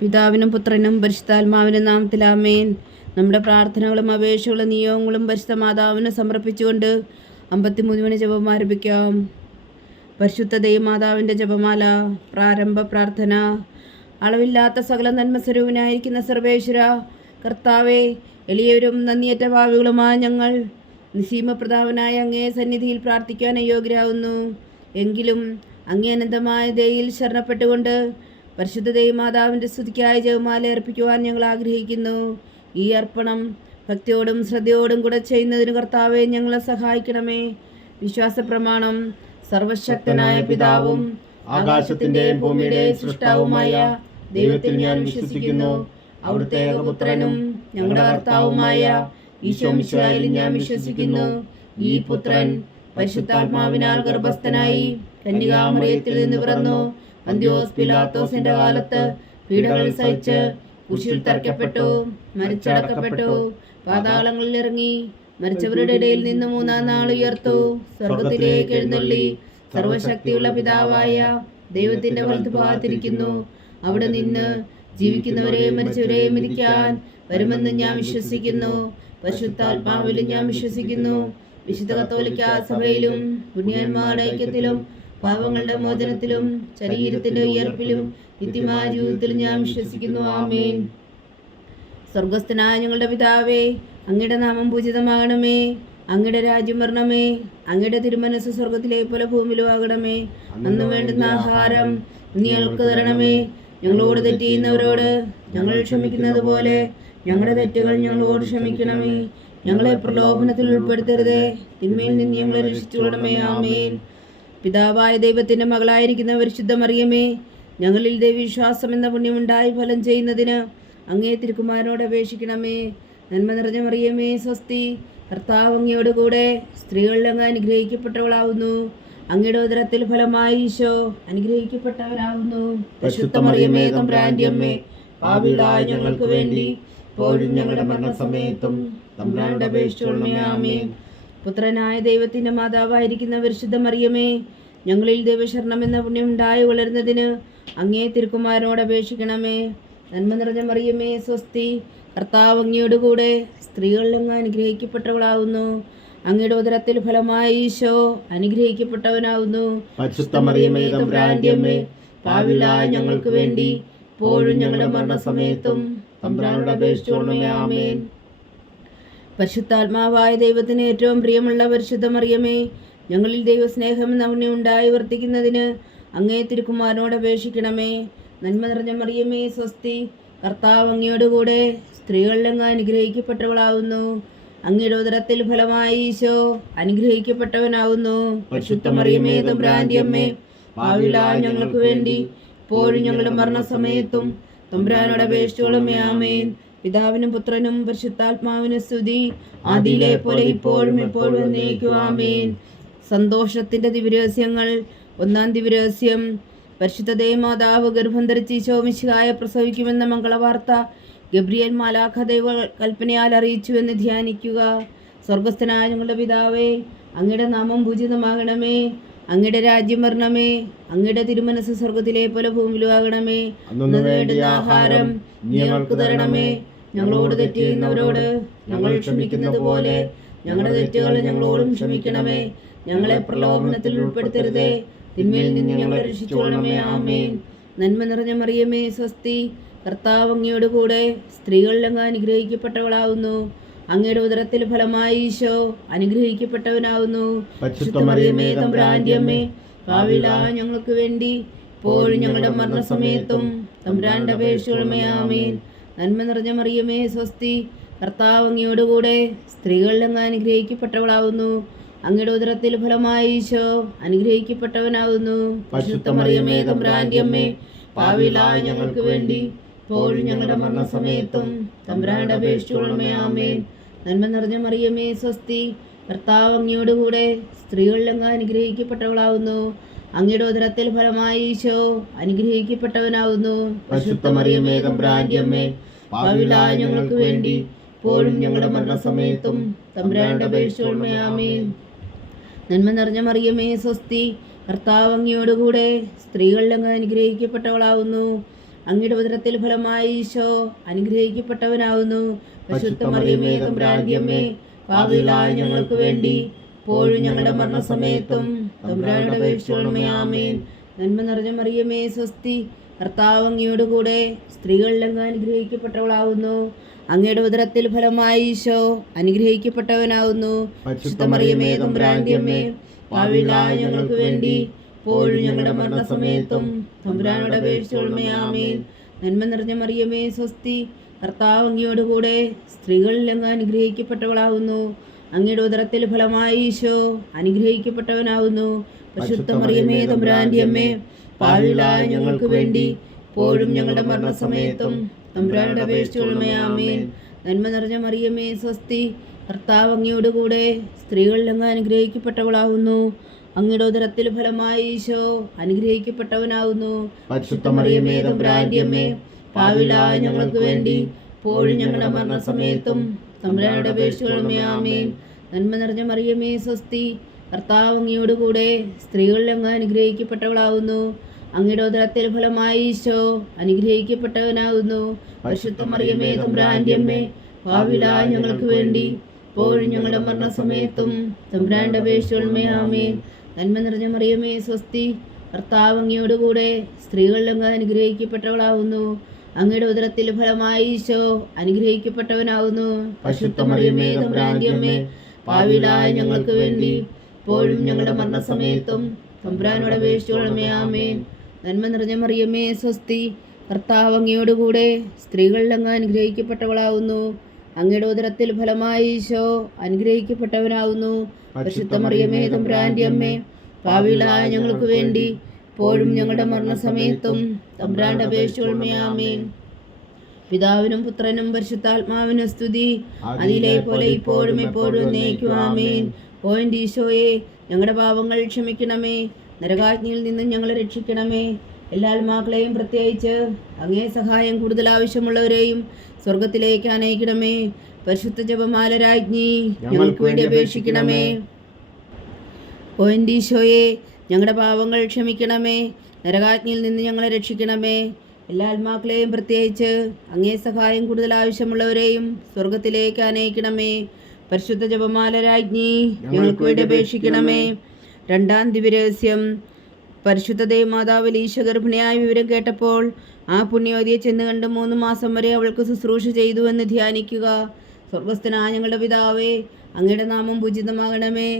പിതാവിനും പുത്രനും പരിശുദ്ധാത്മാവിനും നാമത്തിൽ ആമേൻ. നമ്മുടെ പ്രാർത്ഥനകളും അപേക്ഷകളും നിയോഗങ്ങളും പരിശുദ്ധ മാതാവിന് സമർപ്പിച്ചുകൊണ്ട് 53 മണി ജപം ആരംഭിക്കാം. പരിശുദ്ധ ദൈവമാതാവിൻ്റെ ജപമാല. പ്രാരംഭ പ്രാർത്ഥന. അളവില്ലാത്ത സകല നന്മസ്വരൂപനായിരിക്കുന്ന സർവേശ്വര കർത്താവെ, എളിയവരും നന്ദിയേറ്റ ഭാവികളുമായ ഞങ്ങൾ നിസീമപ്രതാപനായ അങ്ങേ സന്നിധിയിൽ പ്രാർത്ഥിക്കാൻ അയോഗ്യരാകുന്നു. എങ്കിലും അങ്ങേ അനന്തമായ ദയയിൽ ശരണപ്പെട്ടുകൊണ്ട് പരിശുദ്ധ ദൈവമാതാവിൻ്റെ സ്തുതിക്കായി ജപമാല അർപ്പിക്കുവാൻ ഞങ്ങൾ ആഗ്രഹിക്കുന്നു. ഈ അർപ്പണം ഭക്തിയോടും ശ്രദ്ധയോടും കൂടെ ചെയ്യുന്നതിന് കർത്താവെ ഞങ്ങളെ സഹായിക്കണമേ. വിശ്വാസ പ്രമാണം. സർവശക്തനായ പിതാവും ആകാശത്തിൻ്റെയും ഭൂമിയുടെയും സൃഷ്ടാവുമായ ദൈവത്തിൽ ഞാൻ വിശ്വസിക്കുന്നു. അവിടുത്തെ ഏകപുത്രനും ഞങ്ങളുടെ കർത്താവുമായ ഈശോ മിശിഹായിൽ ഞാൻ വിശ്വസിക്കുന്നു. ഈ പുത്രൻ പരിശുദ്ധാത്മാവിനാൽ ഗർഭസ്ഥനായി കന്യകാമറിയത്തിൽ നിന്ന് പിറന്നു. പന്തിയോസ് പിലാത്തോസിന്റെ കാലത്ത് പീഡകൾ സഹിച്ച് കുരിശിൽ തറയ്ക്കപ്പെട്ടു, മരിച്ചടക്കപ്പെട്ടു, പാതാളങ്ങളിൽ ഇറങ്ങി, മരിച്ചവരുടെ ഇടയിൽ നിന്ന് 3-ാം നാൾ ഉയർത്തു, സ്വർഗത്തിലേക്ക് എഴുന്നള്ളി, സർവശക്തിയുള്ള പിതാവായ ദൈവത്തിന്റെ വലത്തുഭാഗത്തിരിക്കുന്നു. അവിടെ നിന്ന് ജീവിക്കുന്നവരെയും മരിച്ചവരെയും വിധിക്കാൻ വരുമെന്ന് ഞാൻ വിശ്വസിക്കുന്നു. പരിശുദ്ധാത്മാവിലും ഞാൻ വിശ്വസിക്കുന്നു. വിശുദ്ധ കത്തോലിക്ക സഭയിലും പുണ്യന്മാരുടെ ഐക്യത്തിലും പാപങ്ങളുടെ മോചനത്തിലും ശരീരത്തിന്റെ ഉയർപ്പിലും നിത്യമായ ജീവിതത്തിലും ഞാൻ വിശ്വസിക്കുന്നു. ആമേൻ. സ്വർഗസ്ഥനായ ഞങ്ങളുടെ പിതാവേ, അങ്ങയുടെ നാമം പൂജിതമാകണമേ. അങ്ങയുടെ രാജ്യം വരണമേ. അങ്ങയുടെ തിരുമനസ് സ്വർഗത്തിലെ പോലെ ഭൂമിയിലും ആകണമേ. അന്ന് വേണ്ടുന്ന ആഹാരം ഞങ്ങൾക്ക് തരണമേ. ഞങ്ങളോട് തെറ്റ് ചെയ്യുന്നവരോട് ഞങ്ങൾ ക്ഷമിക്കുന്നത് പോലെ ഞങ്ങളുടെ തെറ്റുകൾ ഞങ്ങളോട് ക്ഷമിക്കണമേ. ഞങ്ങളെ പ്രലോഭനത്തിൽ ഉൾപ്പെടുത്തരുതേ, തിന്മയിൽ നിന്ന് ഞങ്ങളെ രക്ഷിച്ചുകൊള്ളണമേ. ആമേൻ. പിതാവായ ദൈവത്തിൻ്റെ മകളായിരിക്കുന്ന പരിശുദ്ധ മറിയമേ, ഞങ്ങളിൽ ദൈവവിശ്വാസം എന്ന പുണ്യമുണ്ടായി ഫലം ചെയ്യുന്നതിന് അങ്ങേ തിരുക്കുമാരനോട് അപേക്ഷിക്കണമേ. നന്മ നിറഞ്ഞ മറിയമേ, സ്വസ്തി. കർത്താവ് അങ്ങയോട് കൂടെ സ്ത്രീകളിൽ അങ്ങ് അനുഗ്രഹിക്കപ്പെട്ടവളാവുന്നു. അങ്ങയുടെ ഉദരത്തിൽ ഫലമായി ഈശോ അനുഗ്രഹിക്കപ്പെട്ടവരാകുന്നു. പരിശുദ്ധ മറിയമേ, തമ്പുരാന്റെ അമ്മേ, പാപികളായ ഞങ്ങൾക്ക് വേണ്ടി ഇപ്പോഴും ഞങ്ങളുടെ മരണസമയത്തും തമ്പുരാനോട് അപേക്ഷിച്ചുകൊള്ളണമേ. ആമേൻ. പുത്രനായ ദൈവത്തിൻ്റെ മാതാവായിരിക്കുന്ന പരിശുദ്ധ മറിയമേ, ഞങ്ങളിൽ ദൈവശരണം എന്ന പുണ്യം ഉണ്ടായി വളരുന്നതിന് അങ്ങേ തിരുക്കുമാരനോട് അപേക്ഷിക്കണമേ. നന്മ നിറഞ്ഞ മറിയമേ, സ്വസ്തി. കർത്താവ് അങ്ങയോട് കൂടെ സ്ത്രീകളിൽ അങ്ങ് അനുഗ്രഹിക്കപ്പെട്ടവളാവുന്നു. അങ്ങയുടെ ഉദരത്തിൽ ഫലമായി ഈശോ അനുഗ്രഹിക്കപ്പെട്ടവനാവുന്നു. പരിശുദ്ധ മറിയമേ, തമ്പുരാന്റെ അമ്മേ, പാപികളായ ഞങ്ങൾക്ക് വേണ്ടി ഇപ്പോഴും ഞങ്ങളുടെ മരണസമയത്തും തമ്പുരാനോട് അപേക്ഷിച്ചുകൊള്ളണമേ. ആമേൻ. പരിശുദ്ധാത്മാവായ ദൈവത്തിന് ഏറ്റവും പ്രിയമുള്ള പരിശുദ്ധ മറിയമേ, ഞങ്ങളിൽ ദൈവസ്നേഹം എന്ന പുണ്യം ഉണ്ടായി വർത്തിക്കുന്നതിന് അങ്ങേ തിരുക്കുമാരനോട് അപേക്ഷിക്കണമേ. നന്മ നിറഞ്ഞ മറിയമേ, സ്വസ്തി. കർത്താവ് അങ്ങയോട് കൂടെ സ്ത്രീകളിൽ അങ്ങ് അനുഗ്രഹിക്കപ്പെട്ടവളാവുന്നു. അങ്ങയുടെ ഉദരത്തിൽ ഫലമായി ഈശോ അനുഗ്രഹിക്കപ്പെട്ടവനാവുന്നു. പരിശുദ്ധ മറിയമേ, തമ്പുരാന്റെ അമ്മേ, പാപികളായ ഞങ്ങൾക്ക് വേണ്ടി ഇപ്പോഴും ഞങ്ങളുടെ മരണസമയത്തും തമ്പുരാനോട് അപേക്ഷിച്ചുകൊള്ളണമേ. ആമേൻ. പിതാവിനും പുത്രനും പരിശുദ്ധാത്മാവിനും സ്തുതി, ആദിയിലെ പോലെ ഇപ്പോഴും എപ്പോഴും എന്നേക്കും. ആമേൻ. സന്തോഷത്തിന്റെ ദിവ്യരഹസ്യങ്ങൾ. 1-ാം ദിവ്യരഹസ്യം. പരിശുദ്ധ ദൈവമാതാവ് ഗർഭം ധരിച്ച് ഈശോ മിശിഹായെ പ്രസവിക്കുമെന്ന മംഗളവാർത്ത ഗബ്രിയേൽ മാലാഖ ദൈവ കൽപ്പനയാൽ അറിയിച്ചുവെന്ന് ധ്യാനിക്കുക. സ്വർഗസ്ഥനായ ഞങ്ങളുടെ പിതാവേ, അങ്ങയുടെ നാമം പൂജിതമാകണമേ. അങ്ങയുടെ രാജ്യം വരണമേ. അങ്ങയുടെ തിരുമനസ് സ്വർഗത്തിലെ പോലെ ഭൂമിയിലും ആകണമേ. അന്ന് വേണ്ടുന്ന ആഹാരം ഞങ്ങൾക്ക് തരണമേ. ഞങ്ങളോട് തെറ്റ് ചെയ്യുന്നവരോട് ഞങ്ങൾ ക്ഷമിക്കുന്നത് പോലെ ഞങ്ങളുടെ തെറ്റുകൾ ഞങ്ങളോടും ക്ഷമിക്കണമേ. ഞങ്ങളെ പ്രലോഭനത്തിൽ ഉൾപ്പെടുത്തരുതേ, തിന്മയിൽ നിന്ന് ഞങ്ങളെ രക്ഷിച്ചുകൊള്ളണമേ. ആമേൻ. നന്മ നിറഞ്ഞ മറിയമേ, സ്വസ്തി. കർത്താവ് അങ്ങയോട് കൂടെ സ്ത്രീകളിൽ അങ്ങ് അനുഗ്രഹിക്കപ്പെട്ടവളാവുന്നു. അങ്ങയുടെ ഉദരത്തിൽ ഫലമായി ഈശോ അനുഗ്രഹിക്കപ്പെട്ടവനാവുന്നു. പരിശുദ്ധ മറിയമേ, തമ്പുരാന്റെ അമ്മേ, പാപികളായ ഞങ്ങൾക്ക് വേണ്ടി ഇപ്പോഴും ഞങ്ങളുടെ മരണസമയത്തും തമ്പുരാന്റെ അപേക്ഷിച്ചുകൊള്ളണമേ. ആമേൻ. നന്മ നിറഞ്ഞ മറിയമേ, സ്വസ്തി. കർത്താവ് അങ്ങയോട് കൂടെ സ്ത്രീകളിൽ അങ്ങ് അനുഗ്രഹിക്കപ്പെട്ടവളാവുന്നു. അങ്ങയുടെ ഉദരത്തിൽ ഫലമായി ഈശോ അനുഗ്രഹിക്കപ്പെട്ടവനാവുന്നു. പരിശുദ്ധ മറിയമേ, തമ്പുരാന്റെ അമ്മേ, പാപികളായ ഞങ്ങൾക്ക് വേണ്ടി ഇപ്പോഴും ഞങ്ങളുടെ മരണസമയത്തും തമ്പുരാനോട് അപേക്ഷിച്ചുകൊള്ളണമേ. ആമേൻ. നന്മ നിറഞ്ഞ മറിയമേ, സ്വസ്തി. കർത്താവ് അങ്ങയോട് കൂടെ സ്ത്രീകളിൽ അങ്ങ് അനുഗ്രഹിക്കപ്പെട്ടവളാവുന്നു. അങ്ങയുടെ ഉദരത്തിൽ ഫലമായി ഈശോ അനുഗ്രഹിക്കപ്പെട്ടവനാവുന്നു. പരിശുദ്ധ മറിയമേ, തമ്പുരാന്റെ അമ്മേ, പാപികളായ ഞങ്ങൾക്ക് വേണ്ടി ഇപ്പോഴും ഞങ്ങളുടെ മരണസമയത്തും തമ്പുരാനോട് അപേക്ഷിച്ചുകൊള്ളണമേ. ആമേൻ. നന്മ നിറഞ്ഞ മറിയമേ, സ്വസ്തി. കർത്താവ് അങ്ങയോട് കൂടെ സ്ത്രീകളിൽ അങ്ങ് അനുഗ്രഹിക്കപ്പെട്ടവളാവുന്നു. അങ്ങയുടെ ഉദരത്തിൽ ഫലമായി ഈശോ അനുഗ്രഹിക്കപ്പെട്ടവനാവുന്നു. പരിശുദ്ധ മറിയമേ തമ്പുരാന്റെ അമ്മേ, പാപികളായ ഞങ്ങൾക്ക് വേണ്ടി ഇപ്പോഴും ഞങ്ങളുടെ മരണസമയത്തും തമ്പുരാനോട് അപേക്ഷിച്ചുകൊള്ളണമേ. ആമേൻ. നന്മ നിറഞ്ഞ മറിയമേ സ്വസ്തി, കർത്താവ് അങ്ങയോട് കൂടെ സ്ത്രീകളിൽ അങ്ങ് അനുഗ്രഹിക്കപ്പെട്ടവളാവുന്നു. അങ്ങയുടെ ഉദരത്തിൽ ഫലമായി ഈശോ അനുഗ്രഹിക്കപ്പെട്ടവനാവുന്നു. പരിശുദ്ധ മറിയമേ തമ്പുരാന്റെ അമ്മേ, പാപികളായ ഞങ്ങൾക്ക് വേണ്ടി ഇപ്പോഴും ഞങ്ങളുടെ മരണസമയത്തും തമ്പുരാനോട് അപേക്ഷിച്ചുകൊള്ളണമേ. ആമേൻ. നന്മ നിറഞ്ഞ മറിയമേ സ്വസ്തി, കർത്താവ് അങ്ങയോട് കൂടെ സ്ത്രീകളിൽ അങ്ങ് അനുഗ്രഹിക്കപ്പെട്ടവളാവുന്നു. അങ്ങയുടെ ഉദരത്തിൽ ഫലമായി ഈശോ അനുഗ്രഹിക്കപ്പെട്ടവനാവുന്നു. പരിശുദ്ധ മറിയമേ തമ്പുരാന്റെ അമ്മേ, പാപികളായ ഞങ്ങൾക്ക് വേണ്ടി ഇപ്പോഴും ഞങ്ങളുടെ മരണസമയത്തും തമ്പുരാനോട് അപേക്ഷിച്ചുകൊള്ളണമേ. ആമേൻ. നന്മ നിറഞ്ഞ മറിയമേ സ്വസ്തി, കർത്താവ് അങ്ങയോട് കൂടെ സ്ത്രീകളിൽ അങ്ങ് അനുഗ്രഹിക്കപ്പെട്ടവളാവുന്നു. അങ്ങയുടെ ഉദരത്തിൽ ഫലമായി ഈശോ അനുഗ്രഹിക്കപ്പെട്ടവനാവുന്നു. പരിശുദ്ധ മറിയമേ തമ്പുരാന്റെ അമ്മേ, പാപികളായ ഞങ്ങൾക്ക് വേണ്ടി ഇപ്പോഴും ഞങ്ങളുടെ മരണസമയത്തും തമ്പുരാനോട് അപേക്ഷിച്ചുകൊള്ളണമേ. ആമേൻ. നന്മ നിറഞ്ഞ മറിയമേ സ്വസ്തി, കർത്താവ് അങ്ങയോട് കൂടെ സ്ത്രീകളിൽ അങ്ങ് അനുഗ്രഹിക്കപ്പെട്ടവളാവുന്നു. അങ്ങയുടെ ഉദരത്തിൽ ഫലമായി ഈശോ അനുഗ്രഹിക്കപ്പെട്ടവനാകുന്നു. പരിശുദ്ധ മറിയമേ തമ്പുരാന്റെ അമ്മേ, പാപികളായ ഞങ്ങൾക്ക് വേണ്ടി ഇപ്പോഴും ഞങ്ങളുടെ മരണസമയത്തും തമ്പുരാനോട് അപേക്ഷിച്ചുകൊള്ളണമേ. ആമേൻ. നന്മ നിറഞ്ഞ മറിയമേ സ്വസ്തി, കർത്താവ് അങ്ങയോട് കൂടെ സ്ത്രീകളിൽ അങ്ങ് അനുഗ്രഹിക്കപ്പെട്ടവളാവുന്നു. അങ്ങയുടെ ഉദരത്തിൽ ഫലമായി ഈശോ അനുഗ്രഹിക്കപ്പെട്ടവനാകുന്നു. പരിശുദ്ധ മറിയമേ തമ്പുരാന്റെ അമ്മേ, പാപികളായ ഞങ്ങൾക്ക് വേണ്ടി ഇപ്പോഴും ഞങ്ങളുടെ മരണസമയത്തും തമ്പുരാനോട് അപേക്ഷിച്ചുകൊള്ളണമേ. ആമേൻ. നന്മ നിറഞ്ഞ മറിയമേ സ്വസ്തി, കർത്താവ് അങ്ങയോട് കൂടെ സ്ത്രീകളിൽ അങ്ങ് അനുഗ്രഹിക്കപ്പെട്ടവളാവുന്നു. അങ്ങയുടെ ഉദരത്തിൽ ഫലമായി ഈശോ അനുഗ്രഹിക്കപ്പെട്ടവനാകുന്നു. പരിശുദ്ധ മറിയമേ തമ്പുരാന്റെ അമ്മേ, പാപികളായ ഞങ്ങൾക്ക് വേണ്ടി ഇപ്പോഴും ഞങ്ങളുടെ മരണസമയത്തും തമ്പുരാനോട് അപേക്ഷിച്ചുകൊള്ളണമേ. ആമേൻ. പിതാവിനും പുത്രനും പരിശുദ്ധാത്മാവിനും സ്തുതി, അതിലെ പോലെ ഇപ്പോഴും എപ്പോഴും എന്നേക്കും. ആമേൻ. ഓ എൻ്റെ ഈശോയെ, ഞങ്ങളുടെ പാപങ്ങൾ ക്ഷമിക്കണമേ, നരകാഗ്നിയിൽ നിന്നും ഞങ്ങളെ രക്ഷിക്കണമേ. എല്ലാ ആത്മാക്കളെയും പ്രത്യേകിച്ച് അങ്ങേ സഹായം കൂടുതൽ ആവശ്യമുള്ളവരെയും സ്വർഗത്തിലേക്ക് അനയിക്കണമേ. പരിശുദ്ധ ജപമാല രാജ്ഞി, ഞങ്ങൾക്ക് വേണ്ടി അപേക്ഷിക്കണമേ. ഓ എൻ്റെ ഈശോയെ, ഞങ്ങളുടെ പാപങ്ങൾ ക്ഷമിക്കണമേ, നരകാഗ്നിയിൽ നിന്ന് ഞങ്ങളെ രക്ഷിക്കണമേ. എല്ലാ ആത്മാക്കളെയും പ്രത്യേകിച്ച് അങ്ങേ സഹായം കൂടുതൽ ആവശ്യമുള്ളവരെയും സ്വർഗത്തിലേക്ക് അനയിക്കണമേ. പരിശുദ്ധ ജപമാല രാജ്ഞി, ഞങ്ങൾക്ക് വേണ്ടി അപേക്ഷിക്കണമേ. രണ്ടാം ദിവ്യരഹസ്യം. പരിശുദ്ധ ദേവമാതാവ് ഈശോ ഗർഭിണിയായ വിവരം കേട്ടപ്പോൾ ആ പുണ്യവതിയെ ചെന്ന് കണ്ട് 3 മാസം വരെ അവൾക്ക് ശുശ്രൂഷ ചെയ്തു എന്ന് ധ്യാനിക്കുക. സ്വർഗസ്ഥനായ ഞങ്ങളുടെ പിതാവേ, അങ്ങയുടെ നാമം പൂജിതമാകണമേ,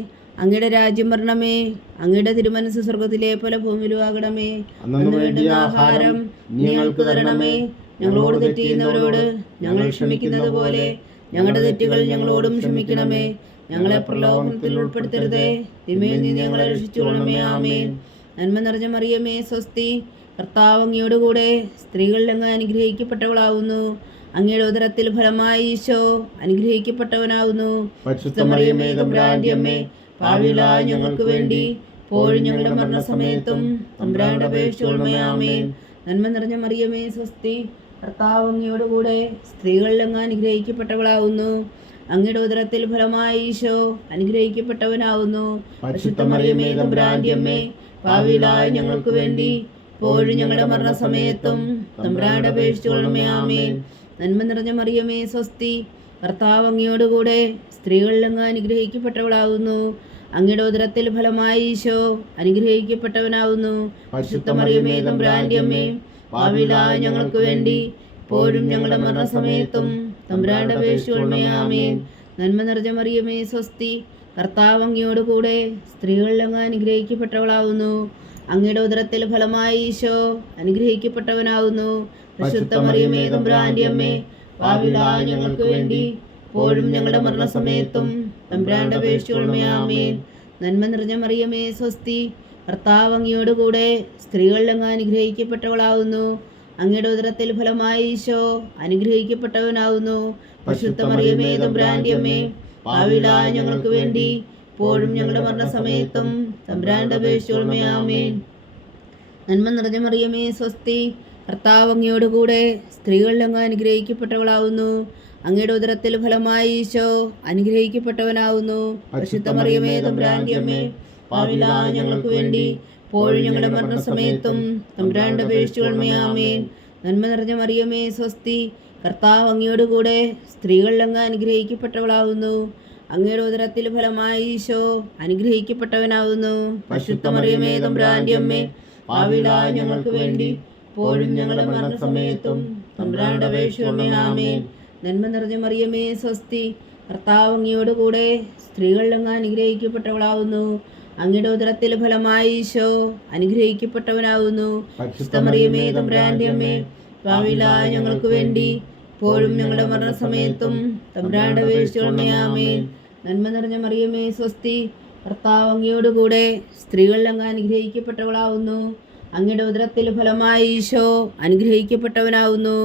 അങ്ങയുടെ രാജ്യം വരണമേ, അങ്ങയുടെ തിരുമനസ് സ്വർഗത്തിലെ പോലെ ഭൂമിയിലും ആകണമേ. അന്ന് വേണ്ടുന്ന ആഹാരം ഞങ്ങൾക്ക് തരണമേ. ഞങ്ങളോട് തെറ്റ് ചെയ്യുന്നവരോട് ഞങ്ങൾ ക്ഷമിക്കുന്നത് പോലെ ഞങ്ങളുടെ തെറ്റുകൾ ഞങ്ങളോടും ക്ഷമിക്കണമേ. ഞങ്ങളെ പ്രലോഭനത്തിൽ ഉൾപ്പെടുത്തരുതേ, തിന്മയിൽ നിന്ന് ഞങ്ങളെ രക്ഷിച്ചുകൊള്ളണമേ. ആമേൻ. നന്മ നിറഞ്ഞ മറിയമേ സ്വസ്തി, കർത്താവ് അങ്ങയോട് കൂടെ സ്ത്രീകളിൽ അങ്ങ് അനുഗ്രഹിക്കപ്പെട്ടവളാവുന്നു. അങ്ങയുടെ ഉദരത്തിൽ ഫലമായി ഈശോ അനുഗ്രഹിക്കപ്പെട്ടവനാവുന്നു. പരിശുദ്ധ മറിയമേ തമ്പുരാന്റെ അമ്മേ, പാപികളായ ഞങ്ങൾക്ക് വേണ്ടി ഇപ്പോഴും ഞങ്ങളുടെ മരണസമയത്തും തമ്പുരാനോട് അപേക്ഷിച്ചുകൊള്ളണമേ. ആമേൻ. നന്മ നിറഞ്ഞ മറിയമേ സ്വസ്തി, കർത്താവ് അങ്ങയോട് കൂടെ സ്ത്രീകളിൽ അങ്ങ് അനുഗ്രഹിക്കപ്പെട്ടവളാവുന്നു. അങ്ങയുടെ ഉദരത്തിൽ ഫലമായി ഈശോ അനുഗ്രഹിക്കപ്പെട്ടവനാവുന്നു. പരിശുദ്ധ മറിയമേ തമ്പുരാന്റെ അമ്മേ, പാപികളായ ഞങ്ങൾക്ക് വേണ്ടി ഇപ്പോഴും ഞങ്ങളുടെ മരണസമയത്തും തമ്പുരാനോട് അപേക്ഷിച്ചുകൊള്ളണമേ. ആമേൻ. നന്മ നിറഞ്ഞ മറിയമേ സ്വസ്തി, കർത്താവ് അങ്ങയോട് കൂടെ സ്ത്രീകളിൽ അങ്ങ് അനുഗ്രഹിക്കപ്പെട്ടവളാവുന്നു. അങ്ങയുടെ ഉദരത്തിൽ ഫലമായി ഈശോ അനുഗ്രഹിക്കപ്പെട്ടവനാവുന്നു. പരിശുദ്ധ മറിയമേ തമ്പുരാന്റെ അമ്മേ, പാപികളായ ഞങ്ങൾക്ക് വേണ്ടി ഇപ്പോഴും ഞങ്ങളുടെ മരണസമയത്തും തമ്പുരാനോട് അപേക്ഷിച്ചുകൊള്ളണമേ. ആമേൻ. നന്മ നിറഞ്ഞ മറിയമേ സ്വസ്തി, കർത്താവ് അങ്ങയോട് കൂടെ സ്ത്രീകളിൽ അങ്ങ് അനുഗ്രഹിക്കപ്പെട്ടവളാവുന്നു. അങ്ങയുടെ ഉദരത്തിൽ ഫലമായി ഈശോ അനുഗ്രഹിക്കപ്പെട്ടവനാവുന്നു. പരിശുദ്ധ മറിയമേ തമ്പുരാന്റെ അമ്മേ, പാപികളായ ഞങ്ങൾക്ക് വേണ്ടി ഇപ്പോഴും ഞങ്ങളുടെ മരണസമയത്തും തമ്പുരാനോട് അപേക്ഷിച്ചുകൊള്ളണമേ. ആമേൻ. നന്മ നിറഞ്ഞ മറിയമേ സ്വസ്തി, കർത്താവ് അങ്ങയോട് കൂടെ സ്ത്രീകളിൽ അങ്ങ് അനുഗ്രഹിക്കപ്പെട്ടവളാവുന്നു. അങ്ങയുടെ ഉദരത്തിൽ ഫലമായി ഈശോ അനുഗ്രഹിക്കപ്പെട്ടവനാവുന്നു. പരിശുദ്ധ മറിയമേ തമ്പുരാന്റെ അമ്മേ, പാപികളായ ഞങ്ങൾക്ക് വേണ്ടി ഇപ്പോഴും ഞങ്ങളുടെ മരണസമയത്തും തമ്പുരാനോട് അപേക്ഷിച്ചുകൊള്ളണമേ. ആമേൻ. നന്മ നിറഞ്ഞ മറിയമേ സ്വസ്തി, കർത്താവ് അങ്ങയോട് കൂടെ സ്ത്രീകളിൽ അങ്ങ് അനുഗ്രഹിക്കപ്പെട്ടവളാവുന്നു. അങ്ങയുടെ ഉദരത്തിൽ ഫലമായി ഈശോ അനുഗ്രഹിക്കപ്പെട്ടവനാവുന്നു. പരിശുദ്ധ മറിയമേ തമ്പുരാന്റെ അമ്മേ, പാപികളായ ഞങ്ങൾക്ക് വേണ്ടി ഇപ്പോഴും ഞങ്ങളുടെ മരണസമയത്തും തമ്പുരാനോട് അപേക്ഷിച്ചുകൊള്ളണമേ. ആമേൻ. നന്മ നിറഞ്ഞ മറിയമേ സ്വസ്തി, കർത്താവ് അങ്ങയോട് കൂടെ സ്ത്രീകളിൽ അങ്ങ് അനുഗ്രഹിക്കപ്പെട്ടവളാകുന്നു. അങ്ങയുടെ ഉദരത്തിൽ ഫലമായി ഈശോ അനുഗ്രഹിക്കപ്പെട്ടവനാകുന്നു. പരിശുദ്ധ മറിയമേ തമ്പുരാന്റെ അമ്മേ, പാപികളായ ഞങ്ങൾക്ക് വേണ്ടി ഇപ്പോഴും ഞങ്ങളുടെ മരണസമയത്തും തമ്പുരാനോട് അപേക്ഷിക്കണമേ. ആമേൻ. നന്മ നിറഞ്ഞ മറിയമേ സ്വസ്തി, കർത്താവ് അങ്ങയോട് കൂടെ സ്ത്രീകളിൽ അങ്ങ് അനുഗ്രഹിക്കപ്പെട്ടവളാകുന്നു. അങ്ങയുടെ ഉദരത്തിൽ ഫലമായി ഈശോ അനുഗ്രഹിക്കപ്പെട്ടവനാകുന്നു. പരിശുദ്ധ മറിയമേ തമ്പുരാന്റെ അമ്മേ, പാപികളായ ഞങ്ങൾക്ക് വേണ്ടി ഇപ്പോഴും ഞങ്ങളുടെ മരണസമയത്തും തമ്പുരാനോട് അപേക്ഷിക്കണമേ. ആമേൻ. നന്മ നിറഞ്ഞ മറിയമേ സ്വസ്തി, കർത്താവ് അങ്ങയോട് കൂടെ സ്ത്രീകളിൽ അങ്ങ് അനുഗ്രഹിക്കപ്പെട്ടവളാകുന്നു. അങ്ങയുടെ ഉദരത്തിൽ ഫലമായി ഈശോ അനുഗ്രഹിക്കപ്പെട്ടവനാകുന്നു.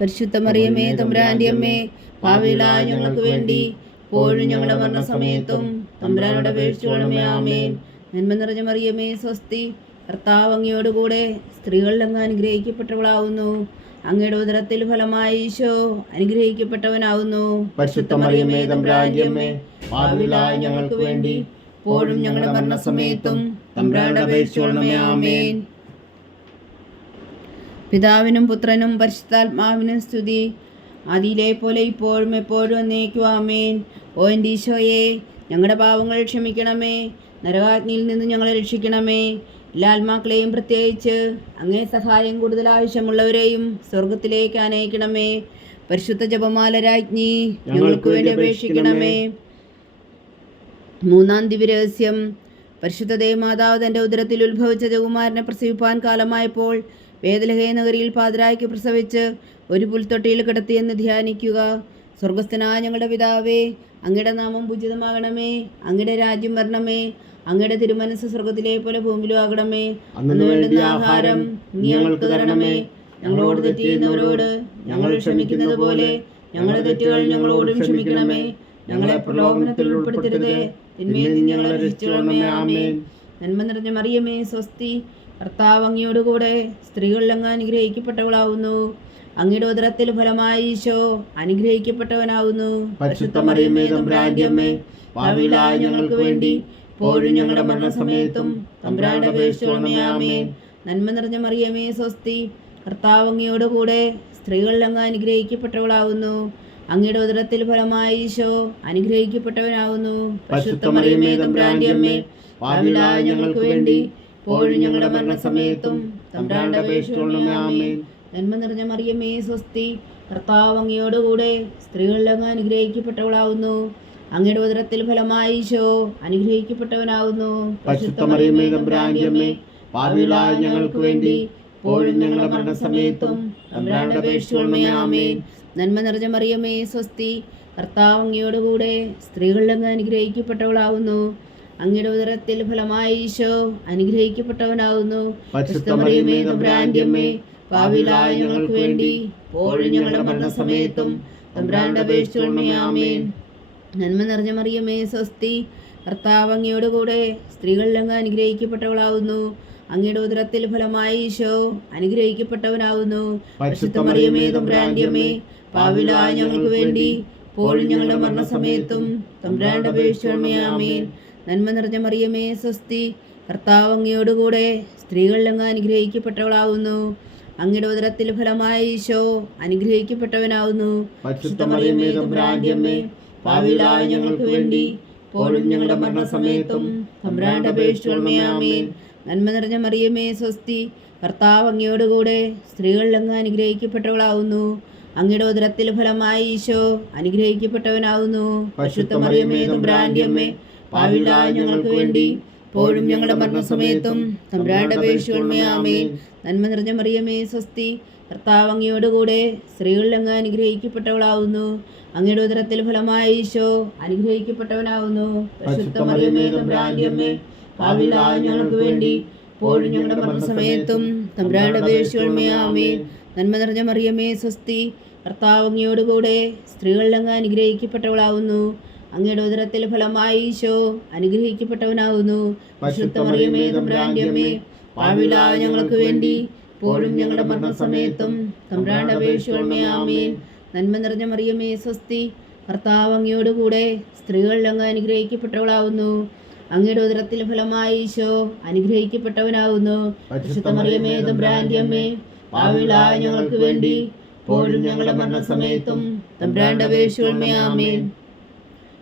പരിശുദ്ധ മറിയമേ തമ്പുരാന്റെ അമ്മേ, പാപികളായ ഞങ്ങൾക്ക് വേണ്ടി ഇപ്പോഴും ഞങ്ങളുടെ മരണസമയത്തും തമ്പുരാനോട് അപേക്ഷിക്കണമേ. ആമേൻ. നന്മ നിറഞ്ഞ മറിയമേ സ്വസ്തി, കർത്താവ് അങ്ങയോട് കൂടെ സ്ത്രീകളിൽ അങ്ങ് അനുഗ്രഹിക്കപ്പെട്ടവളാകുന്നു. അങ്ങയുടെ ഉദരത്തിൽ ഫലമായി ഈശോ അനുഗ്രഹിക്കപ്പെട്ടവനാകുന്നു. പരിശുദ്ധ മറിയമേ തമ്പുരാന്റെ അമ്മേ, പാപികളായ ഞങ്ങൾക്ക് വേണ്ടി ഇപ്പോഴും ഞങ്ങളുടെ മരണസമയത്തും തമ്പുരാനോട് അപേക്ഷിക്കണമേ. ആമേൻ. പിതാവിനും പുത്രനും പരിശുദ്ധാത്മാവിനും സ്തുതി, ആദിയിലെ പോലെ ഇപ്പോഴും എപ്പോഴും എന്നേക്കും. ആമേൻ. ഓ എൻ്റെ ഈശോയെ, ഞങ്ങളുടെ പാപങ്ങൾ ക്ഷമിക്കണമേ, നരകാഗ്നിയിൽ നിന്ന് ഞങ്ങളെ രക്ഷിക്കണമേ. എല്ലാ ആത്മാക്കളെയും, പ്രത്യേകിച്ച് അങ്ങേ സഹായം കൂടുതൽ ആവശ്യമുള്ളവരെയും സ്വർഗത്തിലേക്ക് അനയിക്കണമേ. പരിശുദ്ധ ജപമാല രാജ്ഞി, ഞങ്ങൾക്ക് വേണ്ടി അപേക്ഷിക്കണമേ. മൂന്നാം ദിവ്യരഹസ്യം. പരിശുദ്ധ ദേവമാതാവ് തൻ്റെ ഉദരത്തിൽ ഉത്ഭവിച്ച ജകുമാരനെ പ്രസവിപ്പാൻ കാലമായപ്പോൾ ബേത്ലഹേം നഗരിയിൽ പാതിരായ്ക്ക് പ്രസവിച്ച് ഒരു പുൽത്തൊട്ടിയിൽ കിടത്തിയെന്ന് ധ്യാനിക്കുക. സ്വർഗസ്ഥനായ ഞങ്ങളുടെ പിതാവേ, അങ്ങയുടെ നാമം പൂജിതമാകണമേ, അങ്ങയുടെ രാജ്യം വരണമേ, അങ്ങയുടെ തിരുമനസ് സ്വർഗത്തിലെ പോലെ ഭൂമിയിലും ആകണമേ. അന്ന് വേണ്ടുന്ന ആഹാരം നീ ഞങ്ങൾക്ക് തരണമേ. ഞങ്ങളോട് തെറ്റ് ചെയ്യുന്നവരോട് ഞങ്ങൾ ക്ഷമിക്കുന്നത് പോലെ ഞങ്ങളുടെ തെറ്റുകൾ ഞങ്ങളോടും ക്ഷമിക്കണമേ. ഞങ്ങളെ പ്രലോഭനത്തിൽ ഉൾപ്പെടുത്തരുതേ, തിന്മയിൽ നിന്ന് ഞങ്ങളെ രക്ഷിച്ചുകൊള്ളണമേ. ആമേൻ. നന്മ നിറഞ്ഞ മറിയമേ സ്വസ്തി, കർത്താവ് അങ്ങയോട് കൂടെ സ്ത്രീകളിൽ അങ്ങ് അനുഗ്രഹിക്കപ്പെട്ടവളാകുന്നു. അങ്ങയുടെ ഉദരത്തിൽ ഫലമായി ഈശോ അനുഗ്രഹിക്കപ്പെട്ടവനാകുന്നു. പരിശുദ്ധ മറിയമേ തമ്പുരാന്റെ അമ്മേ, പാപികളായ ഞങ്ങൾക്ക് വേണ്ടി ഇപ്പോഴും ഞങ്ങളുടെ മരണസമയത്തും തമ്പുരാനോട് അപേക്ഷിക്കണമേ. ആമേൻ. നന്മ നിറഞ്ഞ മറിയമേ സ്വസ്തി, കർത്താവ് അങ്ങയോട് കൂടെ സ്ത്രീകളിൽ അങ്ങ് അനുഗ്രഹിക്കപ്പെട്ടവളാകുന്നു. അങ്ങയുടെ ഉദരത്തിൽ ഫലമായി ഈശോ അനുഗ്രഹിക്കപ്പെട്ടവനാകുന്നു. പരിശുദ്ധ മറിയമേ തമ്പുരാന്റെ അമ്മേ, പാപികളായ ഞങ്ങൾക്ക് വേണ്ടി ഇപ്പോഴും ഞങ്ങളുടെ മരണസമയത്തും തമ്പുരാനോട് അപേക്ഷിക്കണമേ. ആമേൻ. നന്മ നിറഞ്ഞ മറിയമേ സ്വസ്തി, കർത്താവ് അങ്ങയോട് കൂടെ സ്ത്രീകളിൽ അങ്ങ് അനുഗ്രഹിക്കപ്പെട്ടവളാകുന്നു. അങ്ങയുടെ ഉദരത്തിൽ ഫലമായി ഈശോ അനുഗ്രഹിക്കപ്പെട്ടവനാകുന്നു. പരിശുദ്ധ മറിയമേ തമ്പുരാന്റെ അമ്മേ, പാപികളായ ഞങ്ങൾക്ക് വേണ്ടി ഇപ്പോഴും ഞങ്ങളുടെ മരണസമയത്തും തമ്പുരാനോട് അപേക്ഷിക്കണമേ. ആമേൻ. നന്മ നിറഞ്ഞ മറിയമേ സ്വസ്തി, കർത്താവ് അങ്ങയോട് കൂടെ സ്ത്രീകളിൽ അങ്ങ് അനുഗ്രഹിക്കപ്പെട്ടവളാകുന്നു. അങ്ങയുടെ ഉദരത്തിൽ ഫലമായി ഈശോ അനുഗ്രഹിക്കപ്പെട്ടവനാകുന്നു. പരിശുദ്ധ മറിയമേ തമ്പുരാന്റെ അമ്മേ, പാപികളായ ഞങ്ങൾക്ക് വേണ്ടി ഇപ്പോഴും ഞങ്ങളുടെ മരണസമയത്തും തമ്പുരാനോട് അപേക്ഷിക്കണമേ. ആമേൻ. നന്മ നിറഞ്ഞ മറിയമേ സ്വസ്തി, കർത്താവ് അങ്ങയോട് കൂടെ സ്ത്രീകളിൽ അങ്ങ് അനുഗ്രഹിക്കപ്പെട്ടവളാകുന്നു. അങ്ങയുടെ ഉദരത്തിൽ ഫലമായി ഈശോ അനുഗ്രഹിക്കപ്പെട്ടവനാകുന്നു. പരിശുദ്ധ മറിയമേ തമ്പുരാന്റെ അമ്മേ, പാപികളായ ഞങ്ങൾക്ക് വേണ്ടി ഇപ്പോഴും ഞങ്ങളുടെ മരണസമയത്തും തമ്പുരാനോട് അപേക്ഷിക്കണമേ. ആമേൻ. നന്മ നിറഞ്ഞ മറിയമേ സ്വസ്തി, കർത്താവ് അങ്ങയോട് കൂടെ സ്ത്രീകളിൽ അങ്ങ് അനുഗ്രഹിക്കപ്പെട്ടവളാകുന്നു. അങ്ങയുടെ ഉദരത്തിൽ ഫലമായി ഈശോ അനുഗ്രഹിക്കപ്പെട്ടവനാകുന്നു. പരിശുദ്ധ മറിയമേ തമ്പുരാന്റെ അമ്മേ, പാപികളായ ഞങ്ങൾക്ക് വേണ്ടി ഇപ്പോഴും ഞങ്ങളുടെ മരണസമയത്തും തമ്പുരാനോട് അപേക്ഷിക്കണമേ. ആമേൻ. നന്മ നിറഞ്ഞ മറിയമേ സ്വസ്തി, കർത്താവ് അങ്ങയോട് കൂടെ സ്ത്രീകളിൽ അങ്ങ് അനുഗ്രഹിക്കപ്പെട്ടവളാകുന്നു. അങ്ങയുടെ ഉദരത്തിൽ ഫലമായി ഈശോ അനുഗ്രഹിക്കപ്പെട്ടവനാകുന്നു. പരിശുദ്ധ മറിയമേ തമ്പുരാന്റെ അമ്മേ, പാപികളായ ഞങ്ങൾക്ക് വേണ്ടി ഇപ്പോഴും ഞങ്ങളുടെ മരണസമയത്തും തമ്പുരാനോട് അപേക്ഷിക്കണമേ. ആമേൻ. നന്മ നിറഞ്ഞ മറിയമേ സ്വസ്തി, കർത്താവ് അങ്ങയോട് കൂടെ സ്ത്രീകളിൽ അങ്ങ് അനുഗ്രഹിക്കപ്പെട്ടവളാകുന്നു. അങ്ങയുടെ ഉദരത്തിൽ ഫലമായി ഈശോ അനുഗ്രഹിക്കപ്പെട്ടവനാകുന്നു. പരിശുദ്ധ മറിയമേ തമ്പുരാന്റെ അമ്മേ, പാപികളായ ഞങ്ങൾക്ക് വേണ്ടി ഇപ്പോഴും ഞങ്ങളുടെ മരണസമയത്തും തമ്പുരാനോട് അപേക്ഷിക്കണമേ. ആമേൻ. നന്മ നിറഞ്ഞ മറിയമേ സ്വസ്തി, കർത്താവ് അങ്ങയോട് കൂടെ സ്ത്രീകളിൽ അങ്ങ് അനുഗ്രഹിക്കപ്പെട്ടവളാകുന്നു. അങ്ങയുടെ ഉദരത്തിൽ ഫലമായി ഈശോ അനുഗ്രഹിക്കപ്പെട്ടവനാകുന്നു. പരിശുദ്ധ മറിയമേ തമ്പുരാന്റെ അമ്മേ, പാപികളായ ഞങ്ങൾക്ക് വേണ്ടി ഇപ്പോഴും ഞങ്ങളുടെ മരണസമയത്തും തമ്പുരാനോട് അപേക്ഷിക്കണമേ. ആമേൻ. നന്മ നിറഞ്ഞ മറിയമേ സ്വസ്തി, കർത്താവ് അങ്ങയോട് കൂടെ സ്ത്രീകളിൽ അങ്ങ് അനുഗ്രഹിക്കപ്പെട്ടവളാകുന്നു. അങ്ങയുടെ ഉദരത്തിൽ ഫലമായി ഈശോ അനുഗ്രഹിക്കപ്പെട്ടവനാകുന്നു. പരിശുദ്ധ മറിയമേ തമ്പുരാന്റെ അമ്മേ, പാപികളായ ഞങ്ങൾക്ക് വേണ്ടി ഇപ്പോഴും ഞങ്ങളുടെ മരണസമയത്തും തമ്പുരാന്റെ അപേക്ഷിക്കണമേ. ആമേൻ.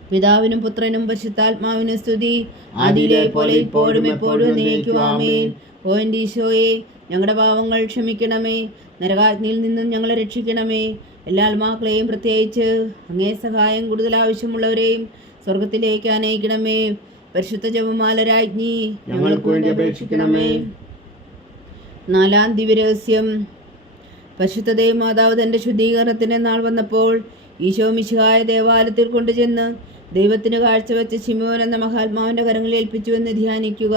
പിതാവിനും പുത്രനും പരിശുദ്ധാത്മാവിനും സ്തുതി, ആദിയിലെ പോലെ ഇപ്പോഴും എപ്പോഴും എന്നേക്കും. ആമേൻ. ഓ എൻ്റെ ഈശോയെ, ഞങ്ങളുടെ പാവങ്ങൾ ക്ഷമിക്കണമേ, നരകാഗ്നിയിൽ നിന്നും ഞങ്ങളെ രക്ഷിക്കണമേ. എല്ലാ ആത്മാക്കളെയും, പ്രത്യേകിച്ച് അങ്ങേ സഹായം കൂടുതൽ ആവശ്യമുള്ളവരെയും സ്വർഗത്തിലേക്ക് അനയിക്കണമേ. പരിശുദ്ധ ജപമാല രാജ്ഞി, ഞങ്ങൾക്ക് വേണ്ടി അപേക്ഷിക്കണമേ. 4-ാം ദിവ്യരഹസ്യം. പരിശുദ്ധ ദേവമാതാവ് തൻ്റെ ശുദ്ധീകരണത്തിന് നാൾ വന്നപ്പോൾ ഈശോ മിശിഹായ ദേവാലയത്തിൽ കൊണ്ടുചെന്ന് ദൈവത്തിന് കാഴ്ചവെച്ച ശിമോൻ എന്ന മഹാത്മാവിൻ്റെ കരങ്ങളിൽ ഏൽപ്പിച്ചുവെന്ന് ധ്യാനിക്കുക.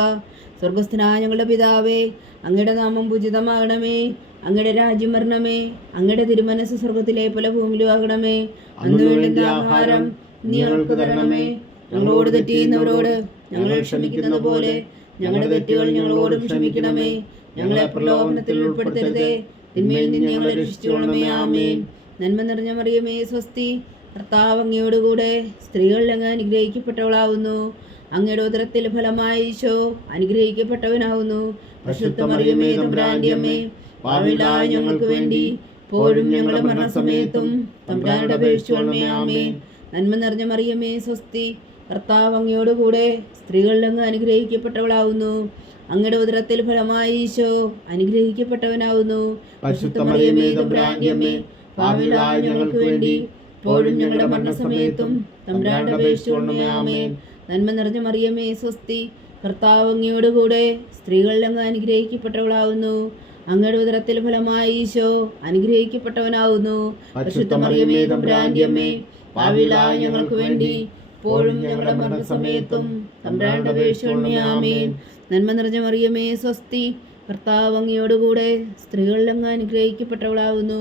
സ്വർഗസ്ഥനായ ഞങ്ങളുടെ പിതാവേ, അങ്ങയുടെ നാമം പൂജിതമാകണമേ, അങ്ങയുടെ രാജ്യം വരണമേ, അങ്ങയുടെ തിരുമനസ് സ്വർഗത്തിലെ പോലെ ഭൂമിയിലും ആകണമേ. അന്ന് വേണ്ടുന്ന ആഹാരം നീ ഞങ്ങൾക്ക് തരണമേ. ഞങ്ങളോട് തെറ്റ് ചെയ്യുന്നവരോട് ഞങ്ങൾ ക്ഷമിക്കുന്നത് പോലെ ഞങ്ങളുടെ തെറ്റുകൾ ഞങ്ങളോടും ക്ഷമിക്കണമേ. ഞങ്ങളെ പ്രലോഭനത്തിൽ ഉൾപ്പെടുത്തരുതേ, തിന്മയിൽ നിന്ന് ഞങ്ങളെ രക്ഷിച്ചുകൊള്ളണമേ. ആമേൻ. നന്മ നിറഞ്ഞ മറിയമേ സ്വസ്തി, കർത്താവ് അങ്ങയോടുകൂടെ സ്ത്രീകളിൽ അങ്ങ് അനുഗ്രഹിക്കപ്പെട്ടവളാവുന്നു. അങ്ങയുടെ ഉദരത്തിൽ ഫലമായി ഈശോ അനുഗ്രഹിക്കപ്പെട്ടവനാവുന്നു. പരിശുദ്ധ മറിയമേ തമ്പുരാന്റെ അമ്മേ, പാപികളായ ഞങ്ങൾക്ക് വേണ്ടി ഇപ്പോഴും ഞങ്ങളുടെ മരണസമയത്തും തമ്പുരാനോട് അപേക്ഷിച്ചുകൊള്ളണമേ. ആമേൻ. നന്മ നിറഞ്ഞ മറിയമേ സ്വസ്തി, കർത്താവ് അങ്ങയോടുകൂടെ സ്ത്രീകളിൽ അങ്ങ് അനുഗ്രഹിക്കപ്പെട്ടവളാവുന്നു. അങ്ങയുടെ ഉദരത്തിൽ ഫലമായി ഈശോ അനുഗ്രഹിക്കപ്പെട്ടവനാവുന്നു. പരിശുദ്ധ മറിയമേ തമ്പുരാന്റെ അമ്മേ, പാപികളായ ഞങ്ങൾക്ക് വേണ്ടി ഇപ്പോഴും ഞങ്ങളുടെ മരണസമയത്തും തമ്പുരാനോട് അപേക്ഷിച്ചുകൊള്ളണമേ. ആമേൻ. നന്മ നിറഞ്ഞ മറിയമേ സ്വസ്തി, കർത്താവ് അങ്ങയോടുകൂടെ സ്ത്രീകളിൽ അങ്ങ് അനുഗ്രഹിക്കപ്പെട്ടവളാവുന്നു. അങ്ങയുടെ ഉദരത്തിൽ ഫലമായി ഈശോ അനുഗ്രഹിക്കപ്പെട്ടവനാവുന്നു. പരിശുദ്ധ മറിയമേ തമ്പുരാന്റെ അമ്മേ, പാപികളായ ഞങ്ങൾക്ക് വേണ്ടി ഇപ്പോഴും ഞങ്ങളുടെ മരണസമയത്തും തമ്പുരാനോട് അപേക്ഷിച്ചുകൊള്ളണമേ. ആമേൻ. നന്മ നിറഞ്ഞ മറിയമേ സ്വസ്തി, കർത്താവ് അങ്ങയോടുകൂടെ സ്ത്രീകളിൽ അങ്ങ് അനുഗ്രഹിക്കപ്പെട്ടവളാവുന്നു.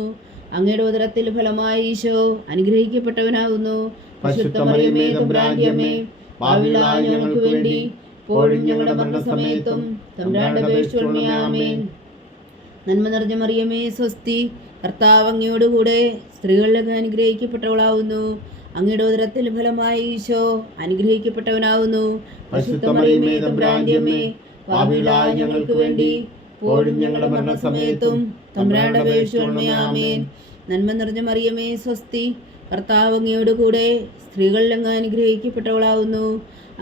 അങ്ങയുടെ ഉദരത്തിൽ ഫലമായി ഈശോ അനുഗ്രഹിക്കപ്പെട്ടവനാകുന്നു. പരിശുദ്ധ മറിയമേ തമ്പുരാന്റെ അമ്മേ, പാപികളായ ഞങ്ങൾക്ക് വേണ്ടി ഇപ്പോഴും ഞങ്ങളുടെ മരണസമയത്തും തമ്പുരാനോട് അപേക്ഷിച്ചുകൊള്ളണമേ. ആമേൻ. നന്മ നിറഞ്ഞ മറിയമേ സ്വസ്തി, കർത്താവ് അങ്ങയോടുകൂടെ സ്ത്രീകളിൽ അങ്ങ് അനുഗ്രഹിക്കപ്പെട്ടവളാവുന്നു. അങ്ങയുടെ ഉദരത്തിൽ ഫലമായി ഈശോ അനുഗ്രഹിക്കപ്പെട്ടവനാകുന്നു. പരിശുദ്ധ മറിയമേ തമ്പുരാന്റെ അമ്മേ, പാപികളായ ഞങ്ങൾക്ക് വേണ്ടി ഇപ്പോഴും ഞങ്ങളുടെ മരണസമയത്തും തമ്പുരാനോട് അപേക്ഷിച്ചുകൊള്ളണമേ. ആമേൻ. നന്മ നിറഞ്ഞ മറിയമേ സ്വസ്തി, കർത്താവ് അങ്ങയോടുകൂടെ സ്ത്രീകളിൽ അങ്ങ് അനുഗ്രഹിക്കപ്പെട്ടവളാവുന്നു.